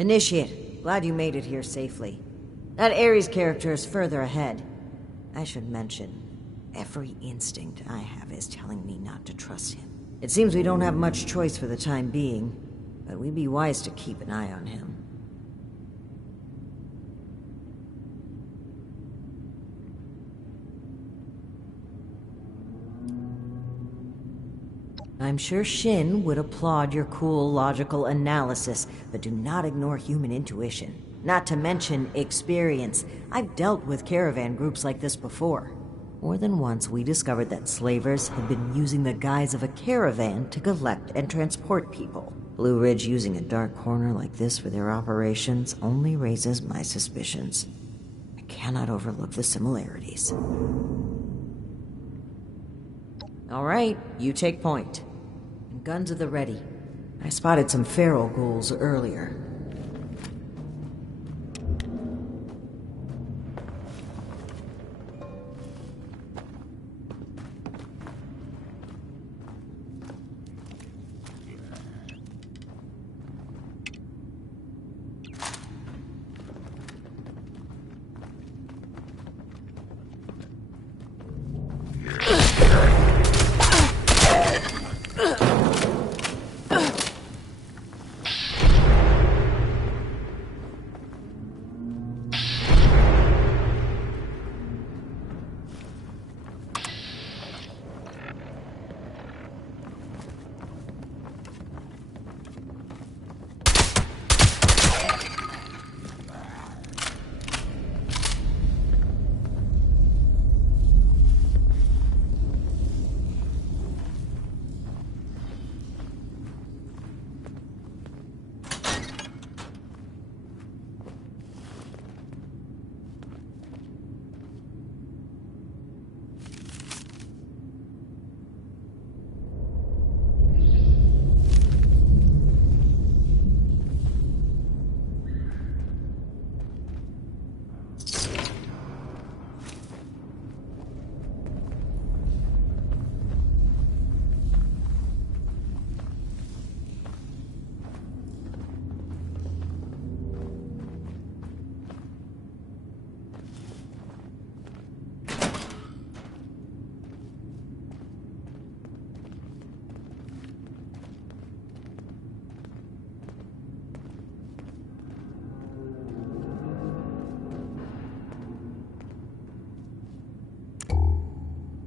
Initiate, glad you made it here safely. That Ares character is further ahead. I should mention, every instinct I have is telling me not to trust him. It seems we don't have much choice for the time being, but we'd be wise to keep an eye on him. I'm sure Shin would applaud your cool, logical analysis, but do not ignore human intuition. Not to mention experience. I've dealt with caravan groups like this before. More than once, we discovered that slavers had been using the guise of a caravan to collect and transport people. Blue Ridge using a dark corner like this for their operations only raises my suspicions. I cannot overlook the similarities. All right, you take point. Guns at the ready. I spotted some feral ghouls earlier.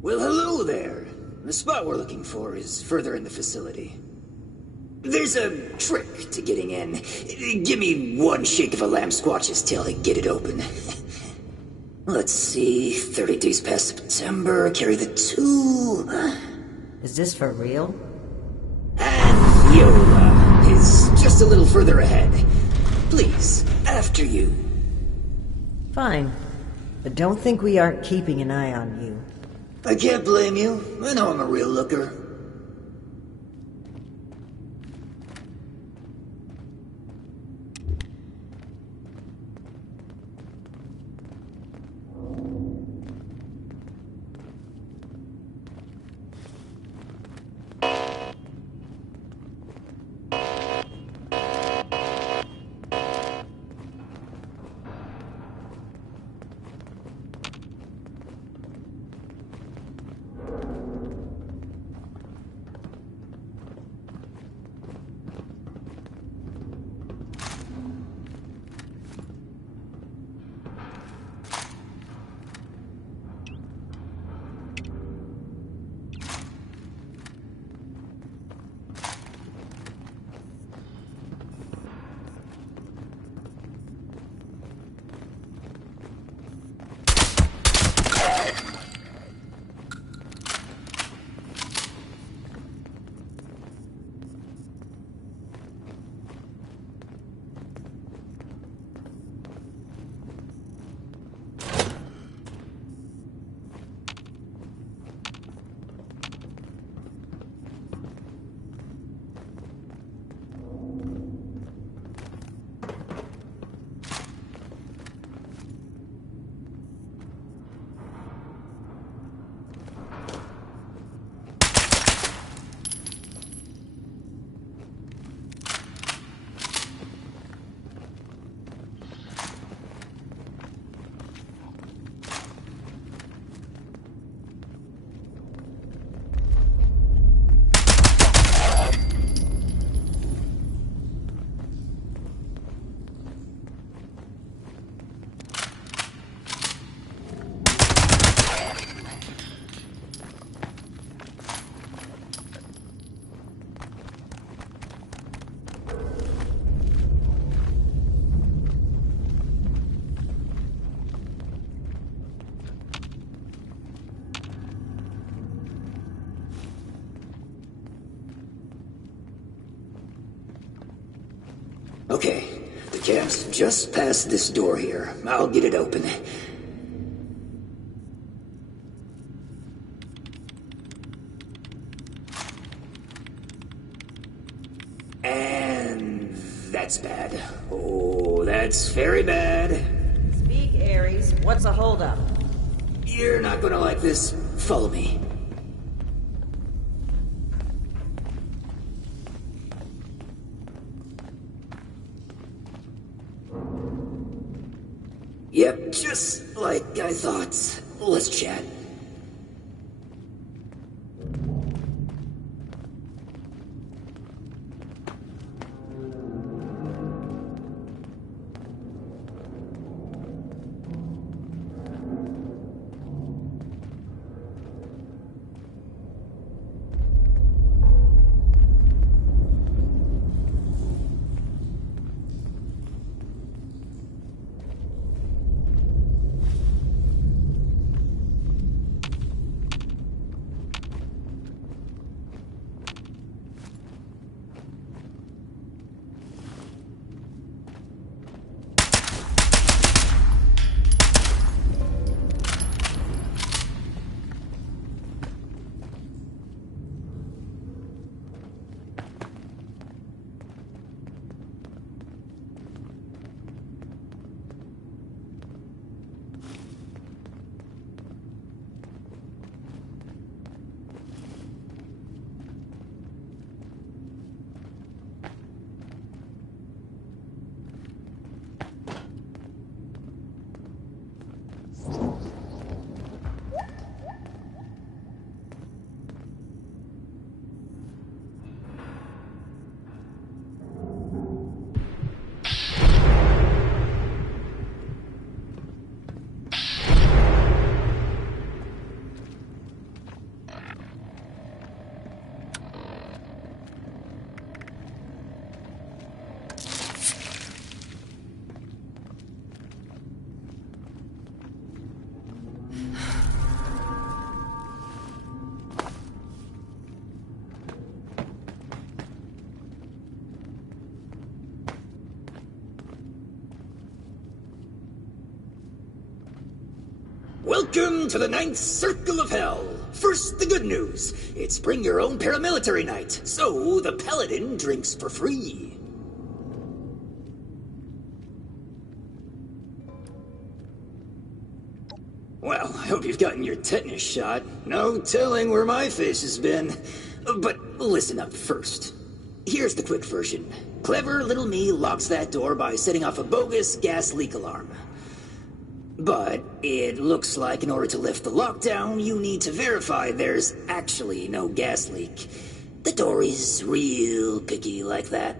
Well, hello there. The spot we're looking for is further in the facility. There's a trick to getting in. Give me one shake of a lamb squatch's tail to get it open. Let's see, 30 days past September, carry the 2. Is this for real? And Yola is just a little further ahead. Please, after you. Fine. But don't think we aren't keeping an eye on you. I can't blame you. I know I'm a real looker. Okay, the cab's just past this door here. I'll get it open. And that's bad. Oh, that's very bad. Speak, Ares. What's a holdup? You're not gonna like this. Follow me. Yep, just like I thought. Let's chat. Welcome to the Ninth Circle of Hell. First, the good news. It's bring your own paramilitary night, so the paladin drinks for free. Well, I hope you've gotten your tetanus shot. No telling where my face has been. But listen up first. Here's the quick version. Clever little me locks that door by setting off a bogus gas leak alarm. But it looks like in order to lift the lockdown, you need to verify there's actually no gas leak. The door is real picky like that.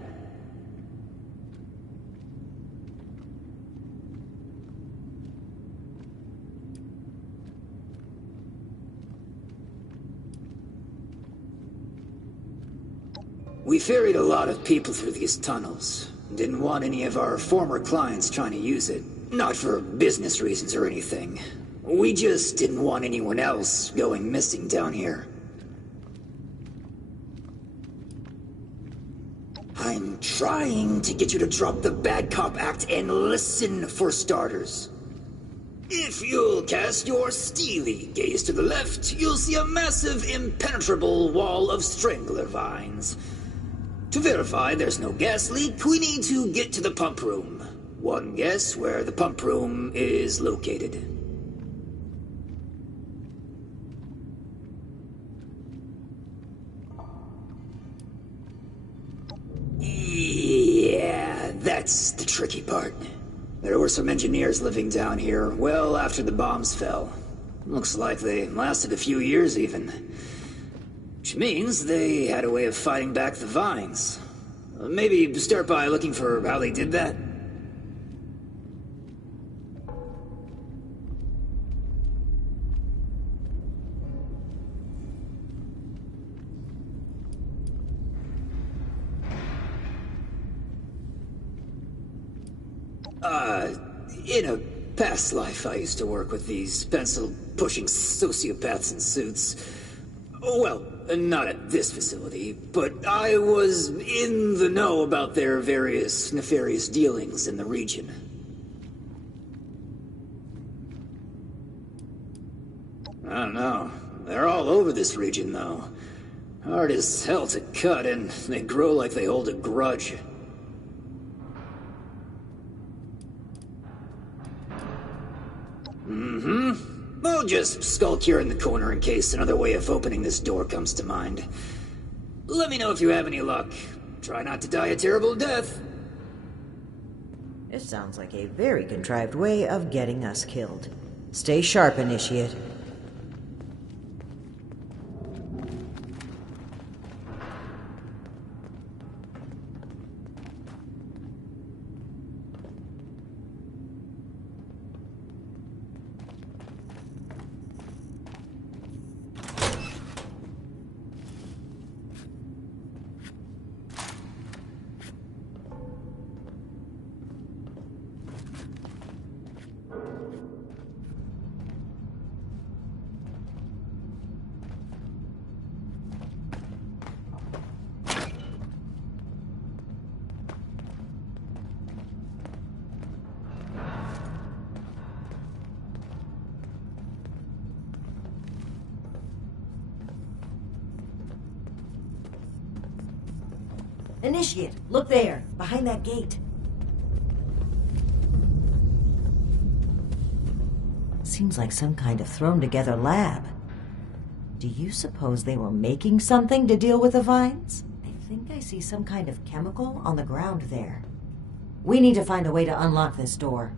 We ferried a lot of people through these tunnels. Didn't want any of our former clients trying to use it. Not for business reasons or anything. We just didn't want anyone else going missing down here. I'm trying to get you to drop the bad cop act and listen for starters. If you'll cast your steely gaze to the left, you'll see a massive, impenetrable wall of strangler vines. To verify there's no gas leak, we need to get to the pump room. One guess where the pump room is located. Yeah, that's the tricky part. There were some engineers living down here well after the bombs fell. Looks like they lasted a few years even. Which means they had a way of fighting back the vines. Maybe start by looking for how they did that. In a past life, I used to work with these pencil-pushing sociopaths in suits. Well, not at this facility, but I was in the know about their various nefarious dealings in the region. I don't know. They're all over this region, though. Hard as hell to cut, and they grow like they hold a grudge. We'll just skulk here in the corner in case another way of opening this door comes to mind. Let me know if you have any luck. Try not to die a terrible death. This sounds like a very contrived way of getting us killed. Stay sharp, Initiate. Initiate, look there, behind that gate. Seems like some kind of thrown-together lab. Do you suppose they were making something to deal with the vines? I think I see some kind of chemical on the ground there. We need to find a way to unlock this door.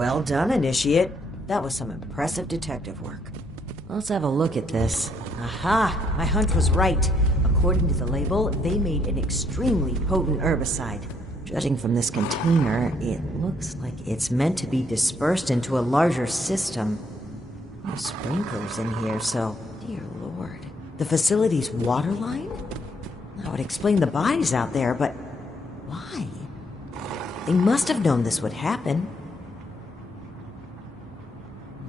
Well done, Initiate. That was some impressive detective work. Let's have a look at this. Aha! My hunch was right. According to the label, they made an extremely potent herbicide. Judging from this container, it looks like it's meant to be dispersed into a larger system. There's sprinklers in here, so... Dear Lord. The facility's water line? That would explain the bodies out there, but... why? They must have known this would happen.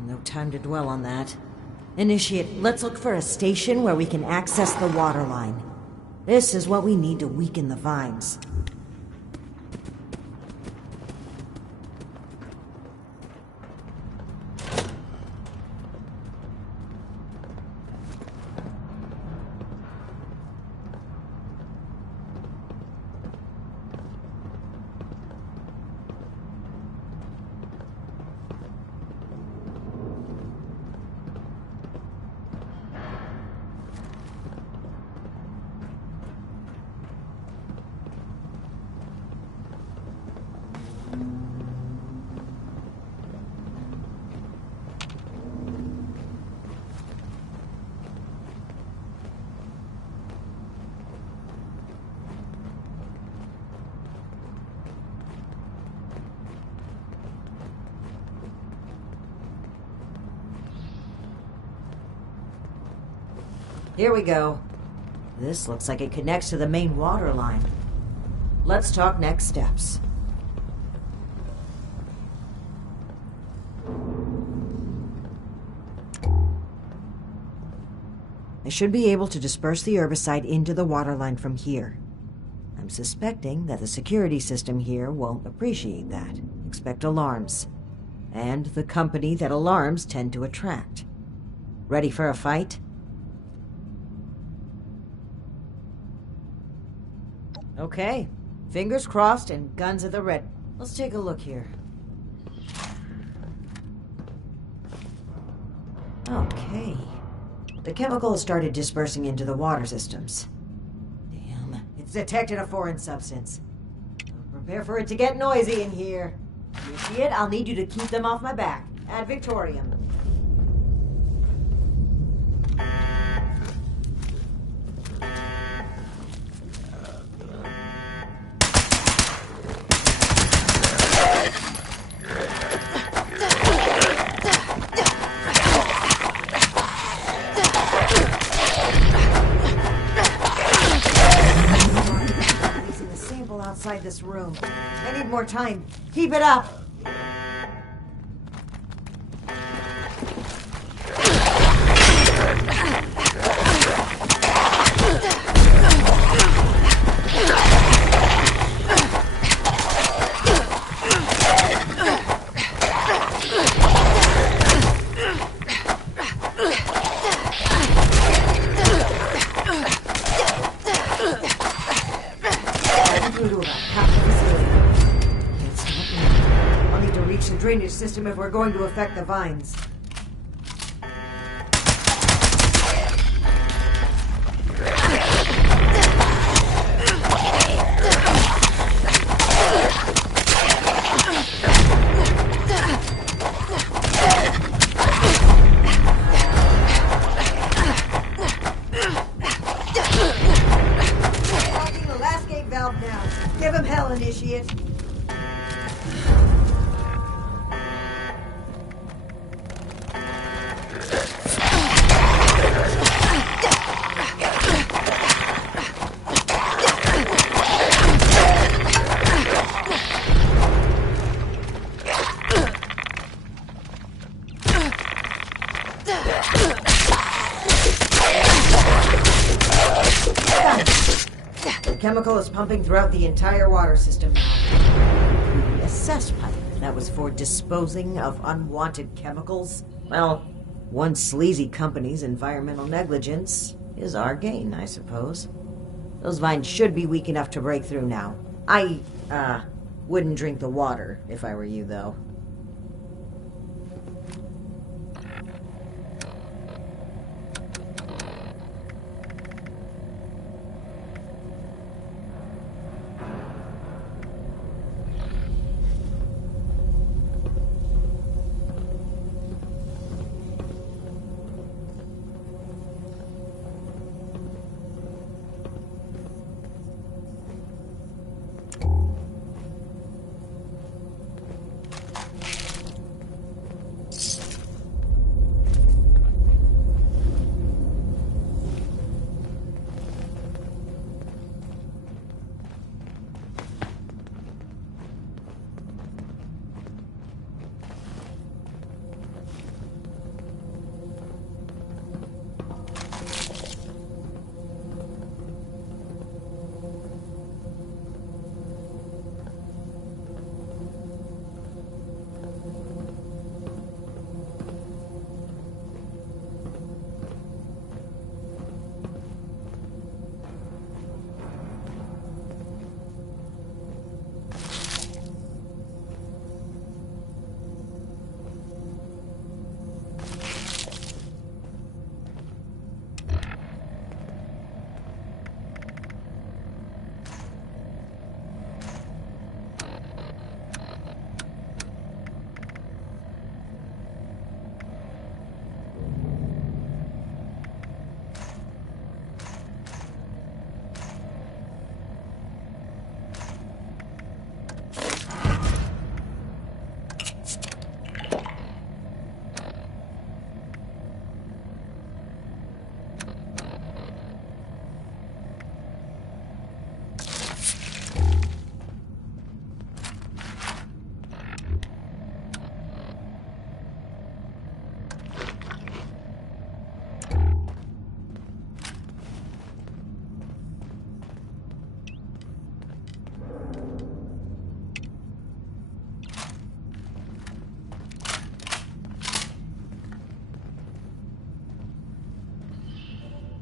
No time to dwell on that. Initiate, let's look for a station where we can access the water line. This is what we need to weaken the vines. Here we go. This looks like it connects to the main water line. Let's talk next steps. I should be able to disperse the herbicide into the water line from here. I'm suspecting that the security system here won't appreciate that. Expect alarms. And the company that alarms tend to attract. Ready for a fight? Okay. Fingers crossed and guns at the ready. Let's take a look here. Okay. The chemical has started dispersing into the water systems. Damn. It's detected a foreign substance. Prepare for it to get noisy in here. You see it? I'll need you to keep them off my back. Ad Victoriam. Outside this room. I need more time. Keep it up. Drainage system if we're going to affect the vines. Blocking the last gate valve now. Give him hell, Initiate. Chemical is pumping throughout the entire water system now. Including a cess pipe that was for disposing of unwanted chemicals. Well, one sleazy company's environmental negligence is our gain, I suppose. Those vines should be weak enough to break through now. I, wouldn't drink the water if I were you, though.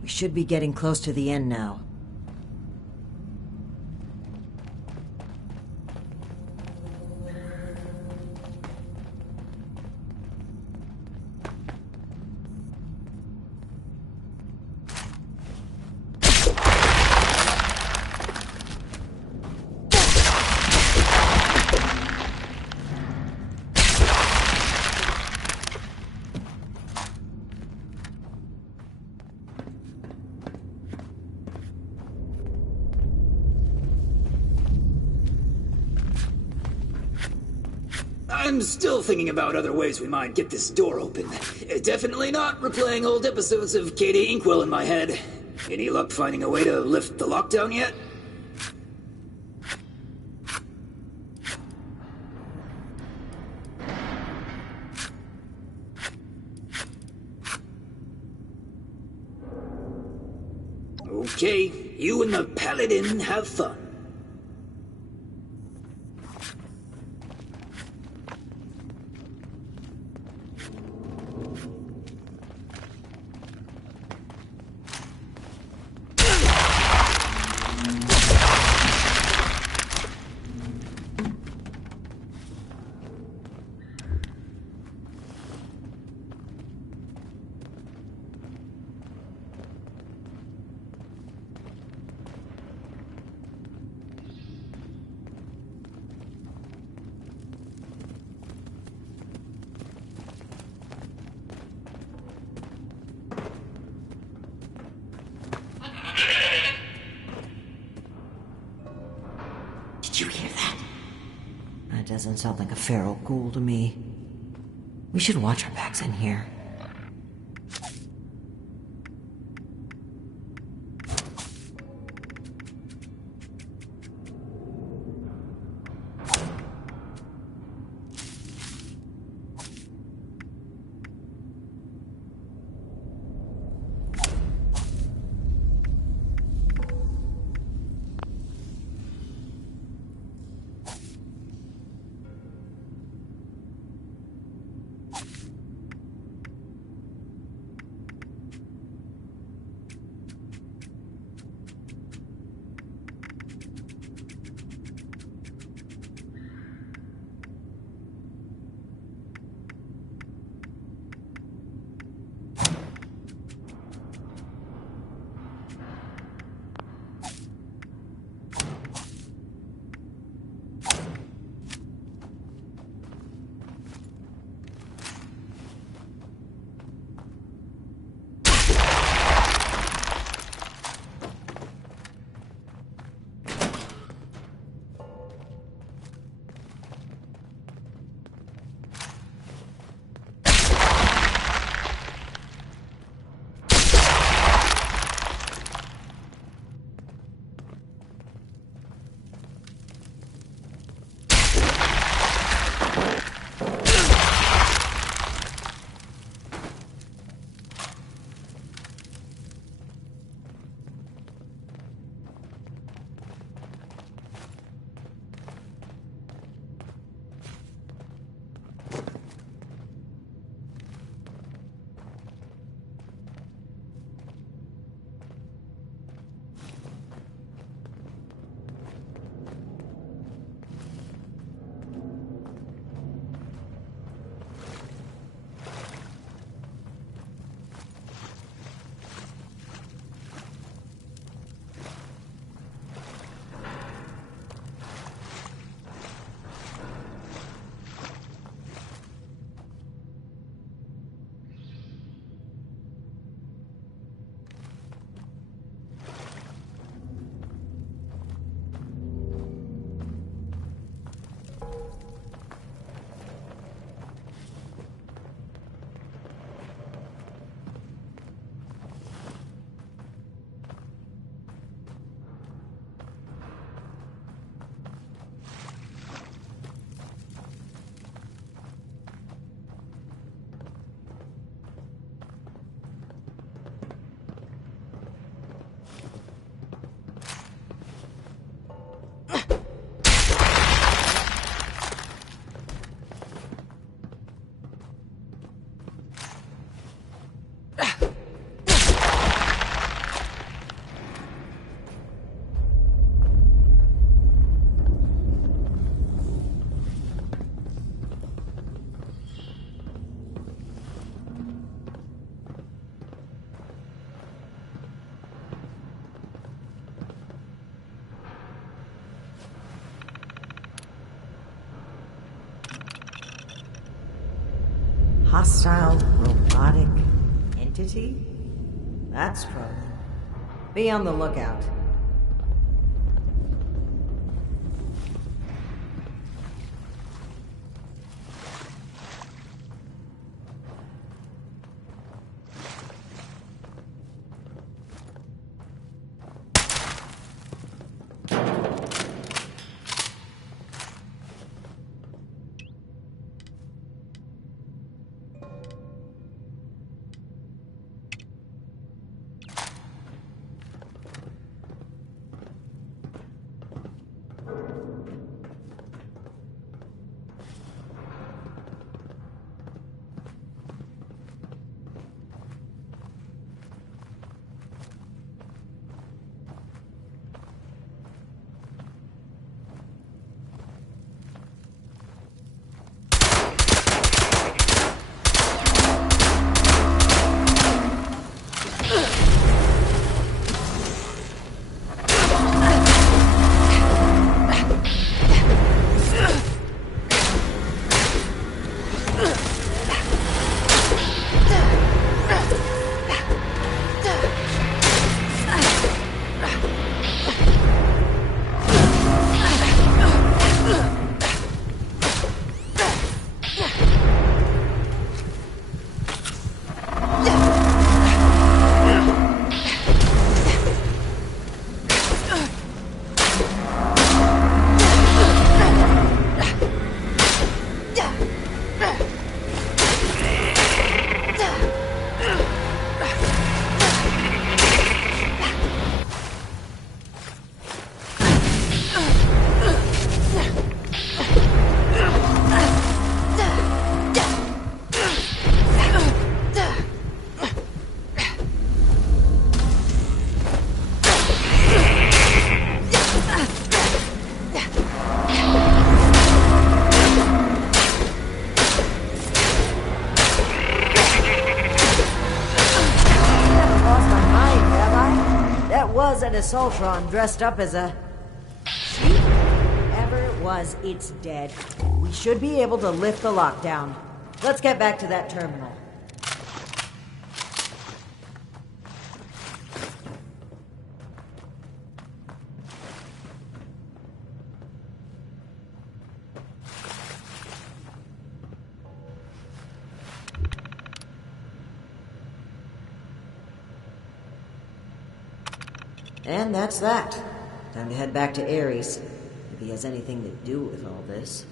We should be getting close to the end now. I'm still thinking about other ways we might get this door open. Definitely not replaying old episodes of Katie Inkwell in my head. Any luck finding a way to lift the lockdown yet? Okay, you and the Paladin have fun. Did you hear that? That doesn't sound like a feral ghoul to me. We should watch our backs in here. Hostile robotic entity? That's troubling. Be on the lookout. An Assaultron dressed up as a... Whatever it was, it's dead. We should be able to lift the lockdown. Let's get back to that terminal. And that's that. Time to head back to Ares, if he has anything to do with all this.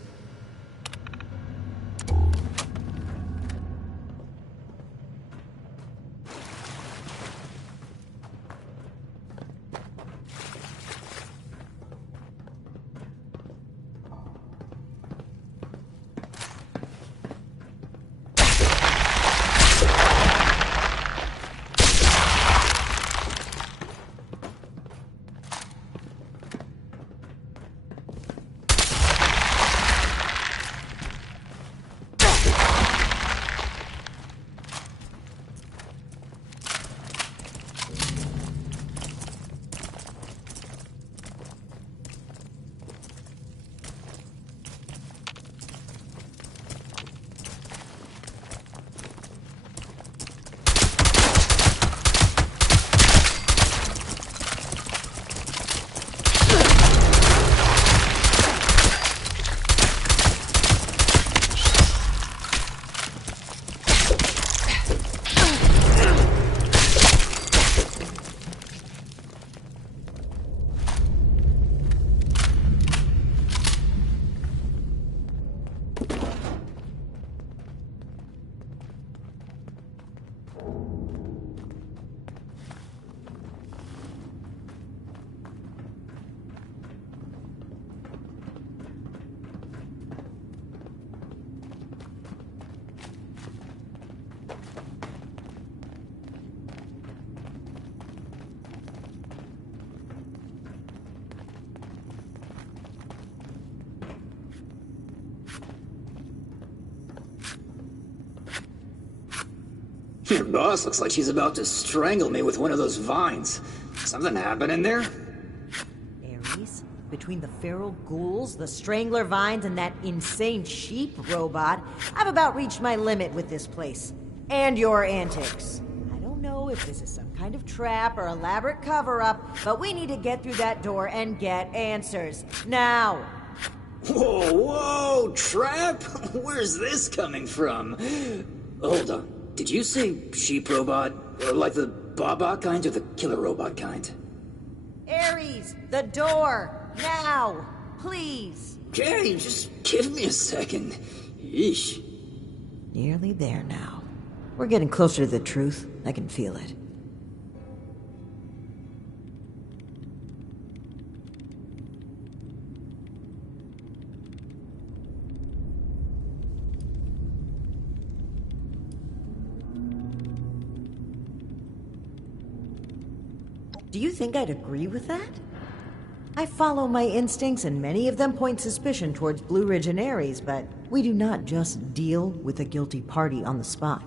Your boss looks like she's about to strangle me with one of those vines. Something happening there? Ares? Between the feral ghouls, the strangler vines, and that insane sheep robot, I've about reached my limit with this place. And your antics. I don't know if this is some kind of trap or elaborate cover-up, but we need to get through that door and get answers. Now! Whoa, whoa, trap? Where's this coming from? Hold on. Did you say sheep robot? Like the Baba kind or the killer robot kind? Ares, the door! Now! Please! Okay, just give me a second. Yeesh. Nearly there now. We're getting closer to the truth. I can feel it. Do you think I'd agree with that? I follow my instincts, and many of them point suspicion towards Blue Ridge and Ares, but we do not just deal with a guilty party on the spot.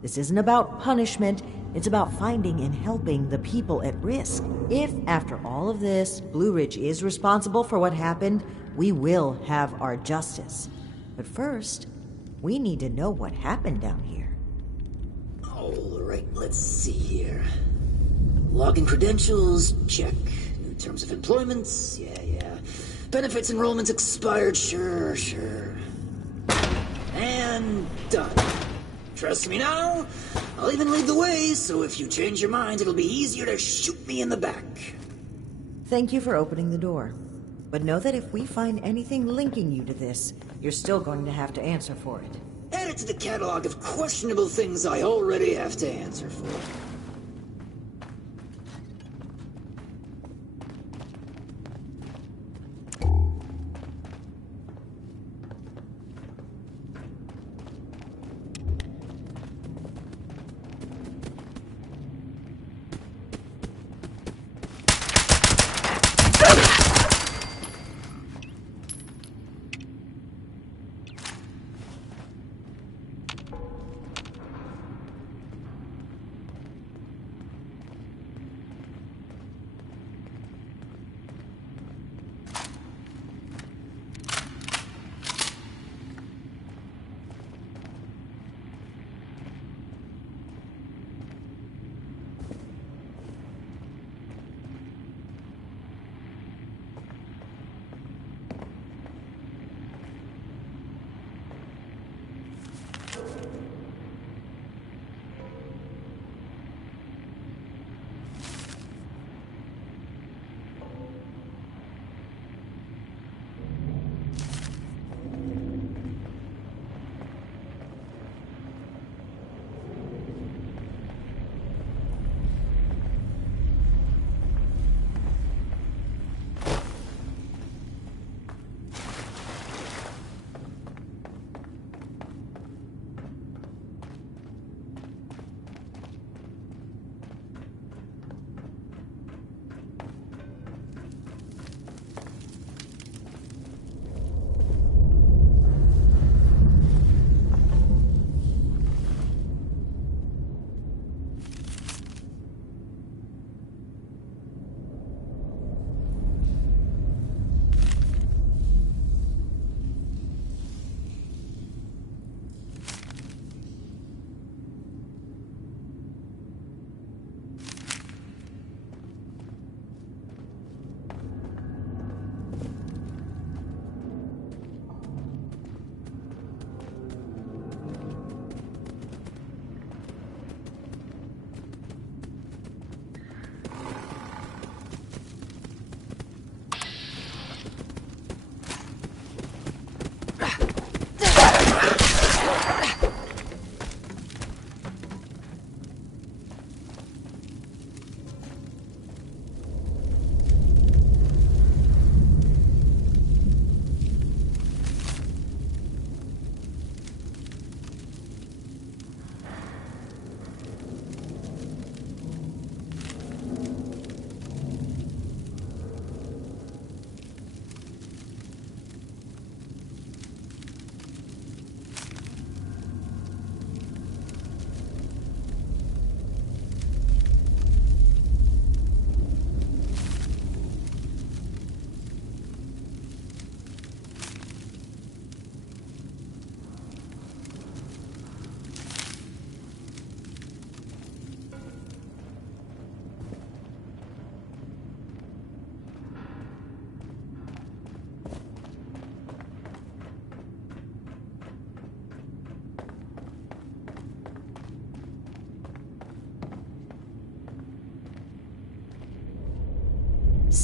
This isn't about punishment, it's about finding and helping the people at risk. If, after all of this, Blue Ridge is responsible for what happened, we will have our justice. But first, we need to know what happened down here. Alright, let's see here. Login credentials, check. New terms of employment, yeah. Benefits enrollment expired, sure. And done. Trust me now? I'll even lead the way, so if you change your mind, it'll be easier to shoot me in the back. Thank you for opening the door. But know that if we find anything linking you to this, you're still going to have to answer for it. Add it to the catalog of questionable things I already have to answer for.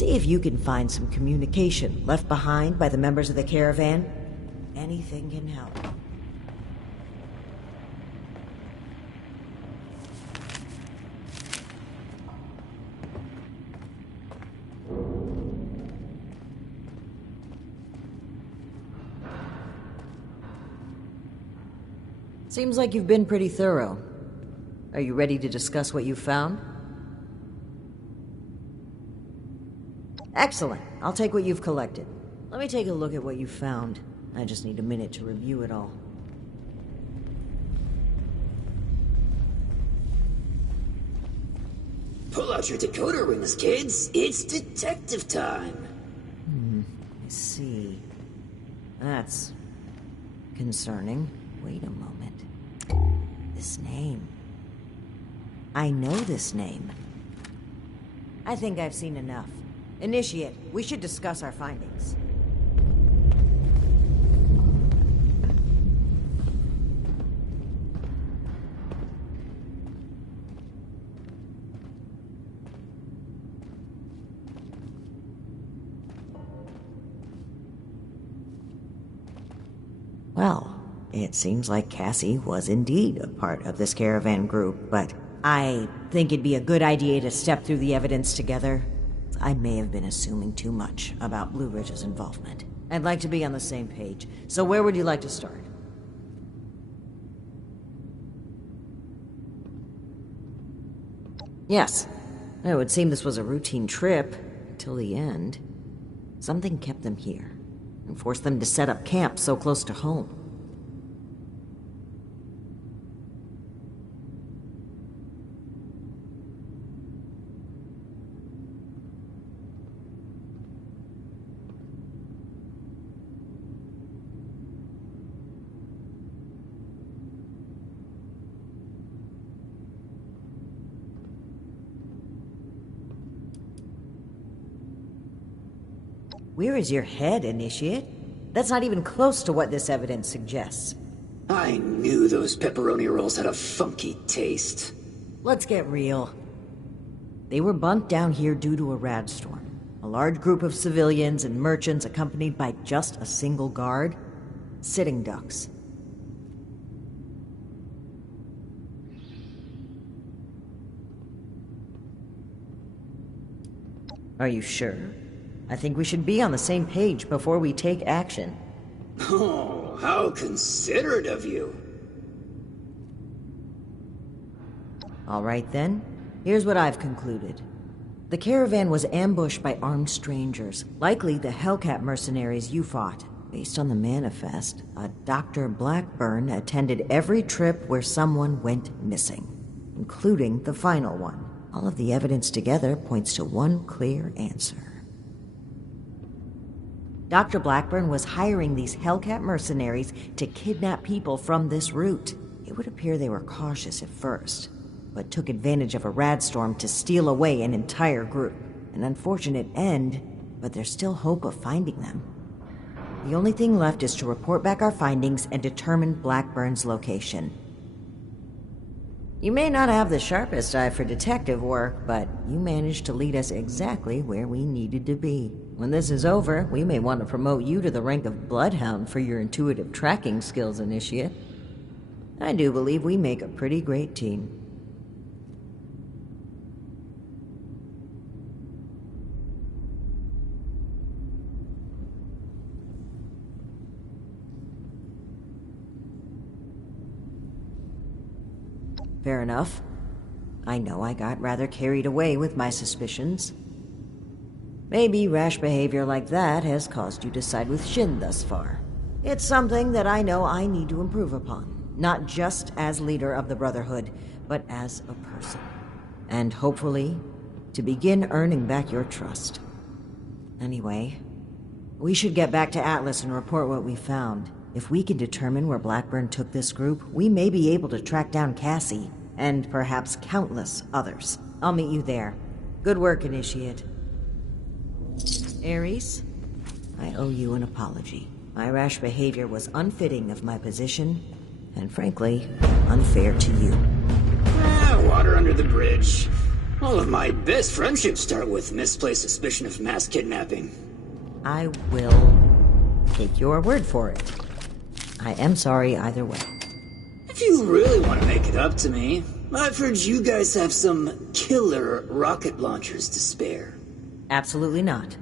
See if you can find some communication left behind by the members of the caravan. Anything can help. Seems like you've been pretty thorough. Are you ready to discuss what you found? Excellent. I'll take what you've collected. Let me take a look at what you found. I just need a minute to review it all. Pull out your decoder rings, kids. It's detective time. I see. That's concerning. Wait a moment. This name. I know this name. I think I've seen enough. Initiate, we should discuss our findings. Well, it seems like Cassie was indeed a part of this caravan group, but I think it'd be a good idea to step through the evidence together. I may have been assuming too much about Blue Ridge's involvement. I'd like to be on the same page, so where would you like to start? Yes, it would seem this was a routine trip till the end. Something kept them here and forced them to set up camp so close to home. Where is your head, Initiate? That's not even close to what this evidence suggests. I knew those pepperoni rolls had a funky taste. Let's get real. They were bunked down here due to a radstorm. A large group of civilians and merchants accompanied by just a single guard. Sitting ducks. Are you sure? I think we should be on the same page before we take action. Oh, how considerate of you. All right then, here's what I've concluded. The caravan was ambushed by armed strangers, likely the Hellcat mercenaries you fought. Based on the manifest, a Dr. Blackburn attended every trip where someone went missing, including the final one. All of the evidence together points to one clear answer. Dr. Blackburn was hiring these Hellcat mercenaries to kidnap people from this route. It would appear they were cautious at first, but took advantage of a radstorm to steal away an entire group. An unfortunate end, but there's still hope of finding them. The only thing left is to report back our findings and determine Blackburn's location. You may not have the sharpest eye for detective work, but you managed to lead us exactly where we needed to be. When this is over, we may want to promote you to the rank of Bloodhound for your intuitive tracking skills, Initiate. I do believe we make a pretty great team. Fair enough. I know I got rather carried away with my suspicions. Maybe rash behavior like that has caused you to side with Shin thus far. It's something that I know I need to improve upon, not just as leader of the Brotherhood, but as a person. And hopefully, to begin earning back your trust. Anyway, we should get back to Atlas and report what we found. If we can determine where Blackburn took this group, we may be able to track down Cassie, and perhaps countless others. I'll meet you there. Good work, Initiate. Ares, I owe you an apology. My rash behavior was unfitting of my position, and frankly, unfair to you. Water under the bridge. All of my best friendships start with misplaced suspicion of mass kidnapping. I will take your word for it. I am sorry either way. If you really want to make it up to me, I've heard you guys have some killer rocket launchers to spare. Absolutely not.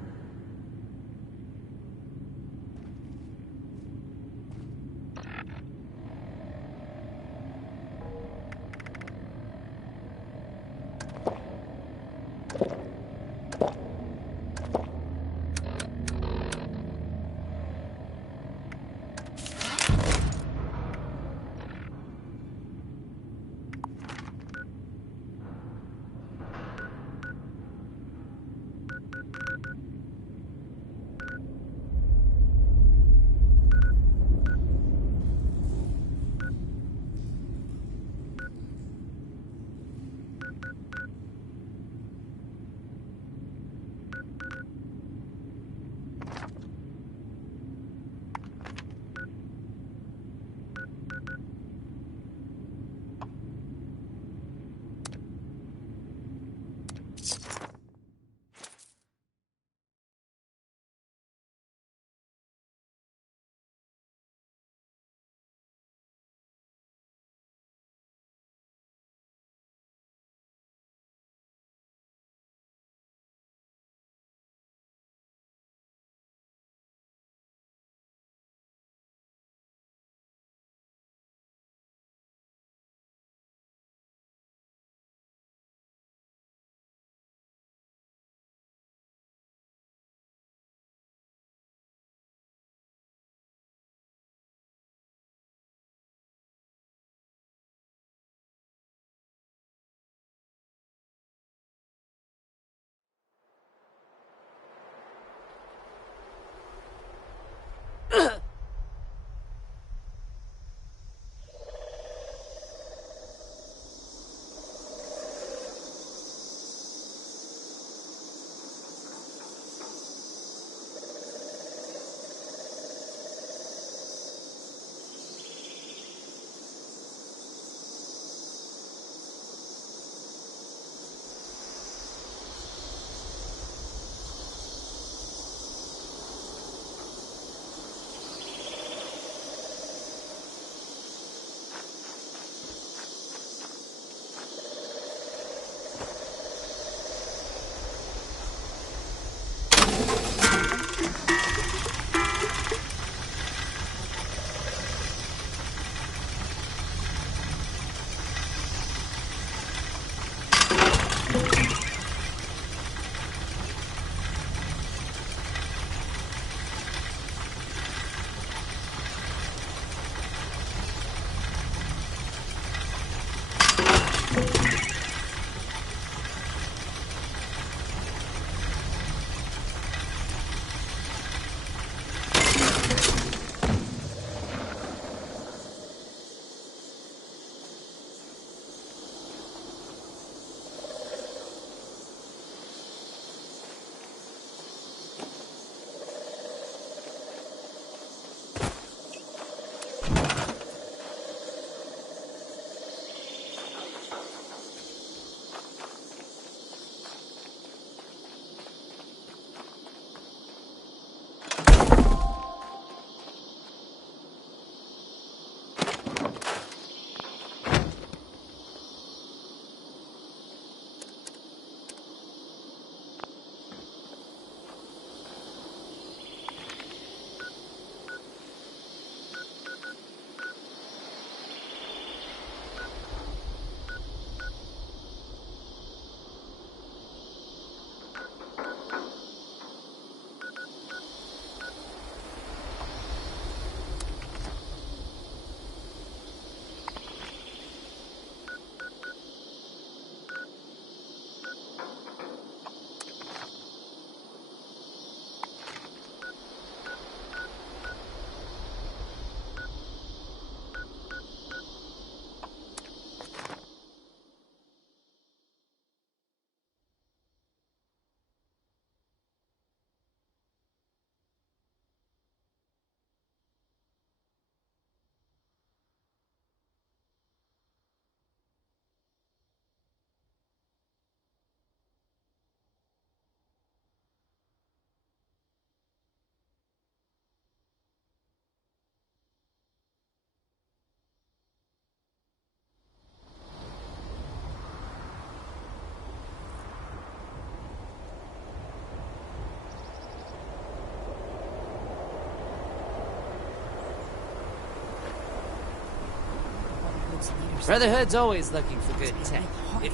Brotherhood's always looking for good tech, if we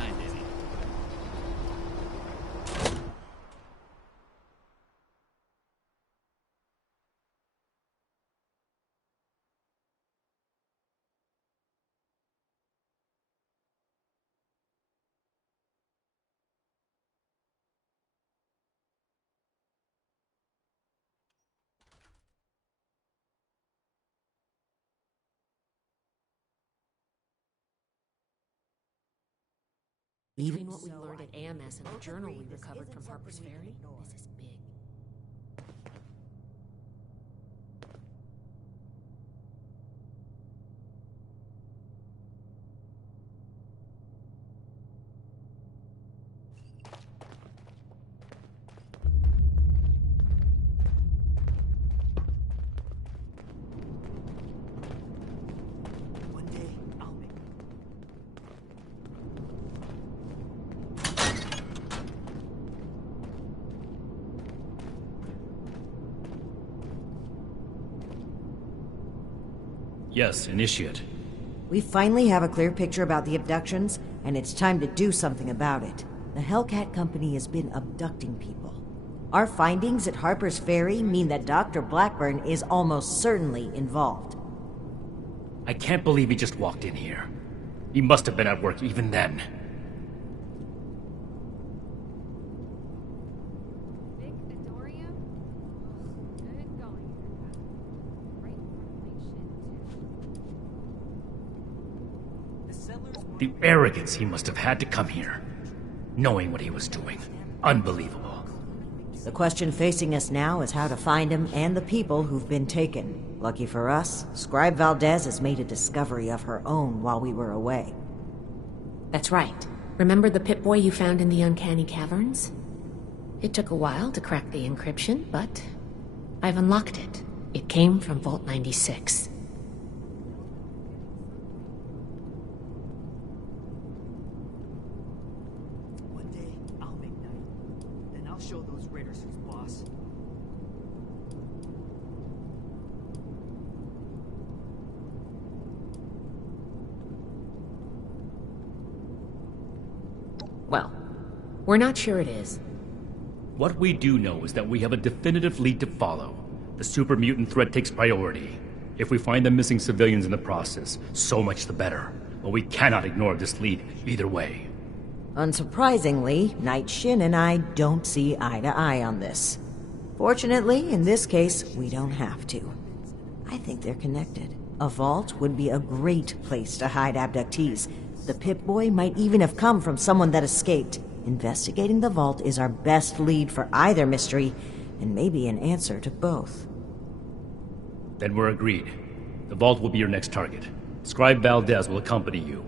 find any. Even what we learned at AMS and the journal we recovered from Harper's Ferry, this is big. Yes, Initiate. We finally have a clear picture about the abductions, and it's time to do something about it. The Hellcat Company has been abducting people. Our findings at Harper's Ferry mean that Dr. Blackburn is almost certainly involved. I can't believe he just walked in here. He must have been at work even then. The arrogance he must have had to come here, knowing what he was doing. Unbelievable. The question facing us now is how to find him and the people who've been taken. Lucky for us, Scribe Valdez has made a discovery of her own while we were away. That's right. Remember the Pip-Boy you found in the Uncanny Caverns? It took a while to crack the encryption, but I've unlocked it. It came from Vault 96. Show those raiders who's boss. Well, we're not sure it is. What we do know is that we have a definitive lead to follow. The super mutant threat takes priority. If we find the missing civilians in the process, so much the better. But we cannot ignore this lead either way. Unsurprisingly, Knight Shin and I don't see eye to eye on this. Fortunately, in this case, we don't have to. I think they're connected. A vault would be a great place to hide abductees. The Pip-Boy might even have come from someone that escaped. Investigating the vault is our best lead for either mystery, and maybe an answer to both. Then we're agreed. The vault will be your next target. Scribe Valdez will accompany you.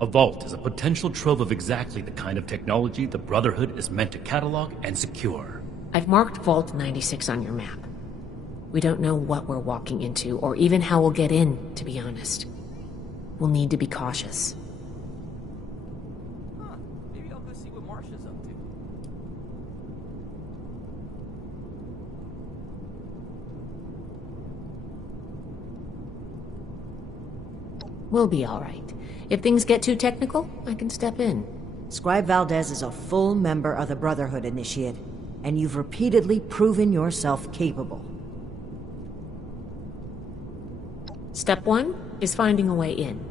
A vault is a potential trove of exactly the kind of technology the Brotherhood is meant to catalog and secure. I've marked Vault 96 on your map. We don't know what we're walking into, or even how we'll get in, to be honest. We'll need to be cautious. Huh. Maybe I'll go see what Marsha's up to. We'll be all right. If things get too technical, I can step in. Scribe Valdez is a full member of the Brotherhood, Initiate, and you've repeatedly proven yourself capable. Step 1 is finding a way in.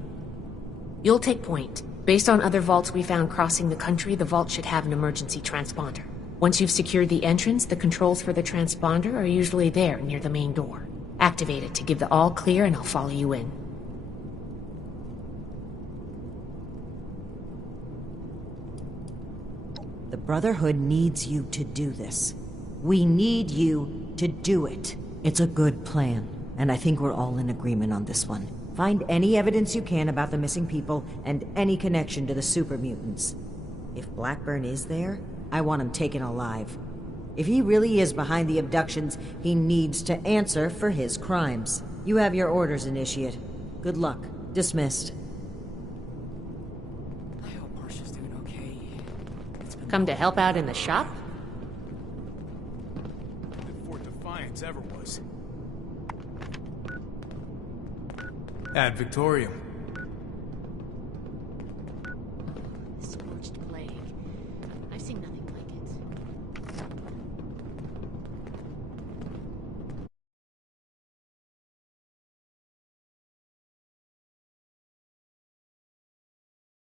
You'll take point. Based on other vaults we found crossing the country, the vault should have an emergency transponder. Once you've secured the entrance, the controls for the transponder are usually there near the main door. Activate it to give the all clear and I'll follow you in. The Brotherhood needs you to do this. We need you to do it. It's a good plan, and I think we're all in agreement on this one. Find any evidence you can about the missing people and any connection to the super mutants. If Blackburn is there, I want him taken alive. If he really is behind the abductions, he needs to answer for his crimes. You have your orders, Initiate. Good luck. Dismissed. Come to help out in the shop? Than Fort Defiance ever was. Ad Victoriam.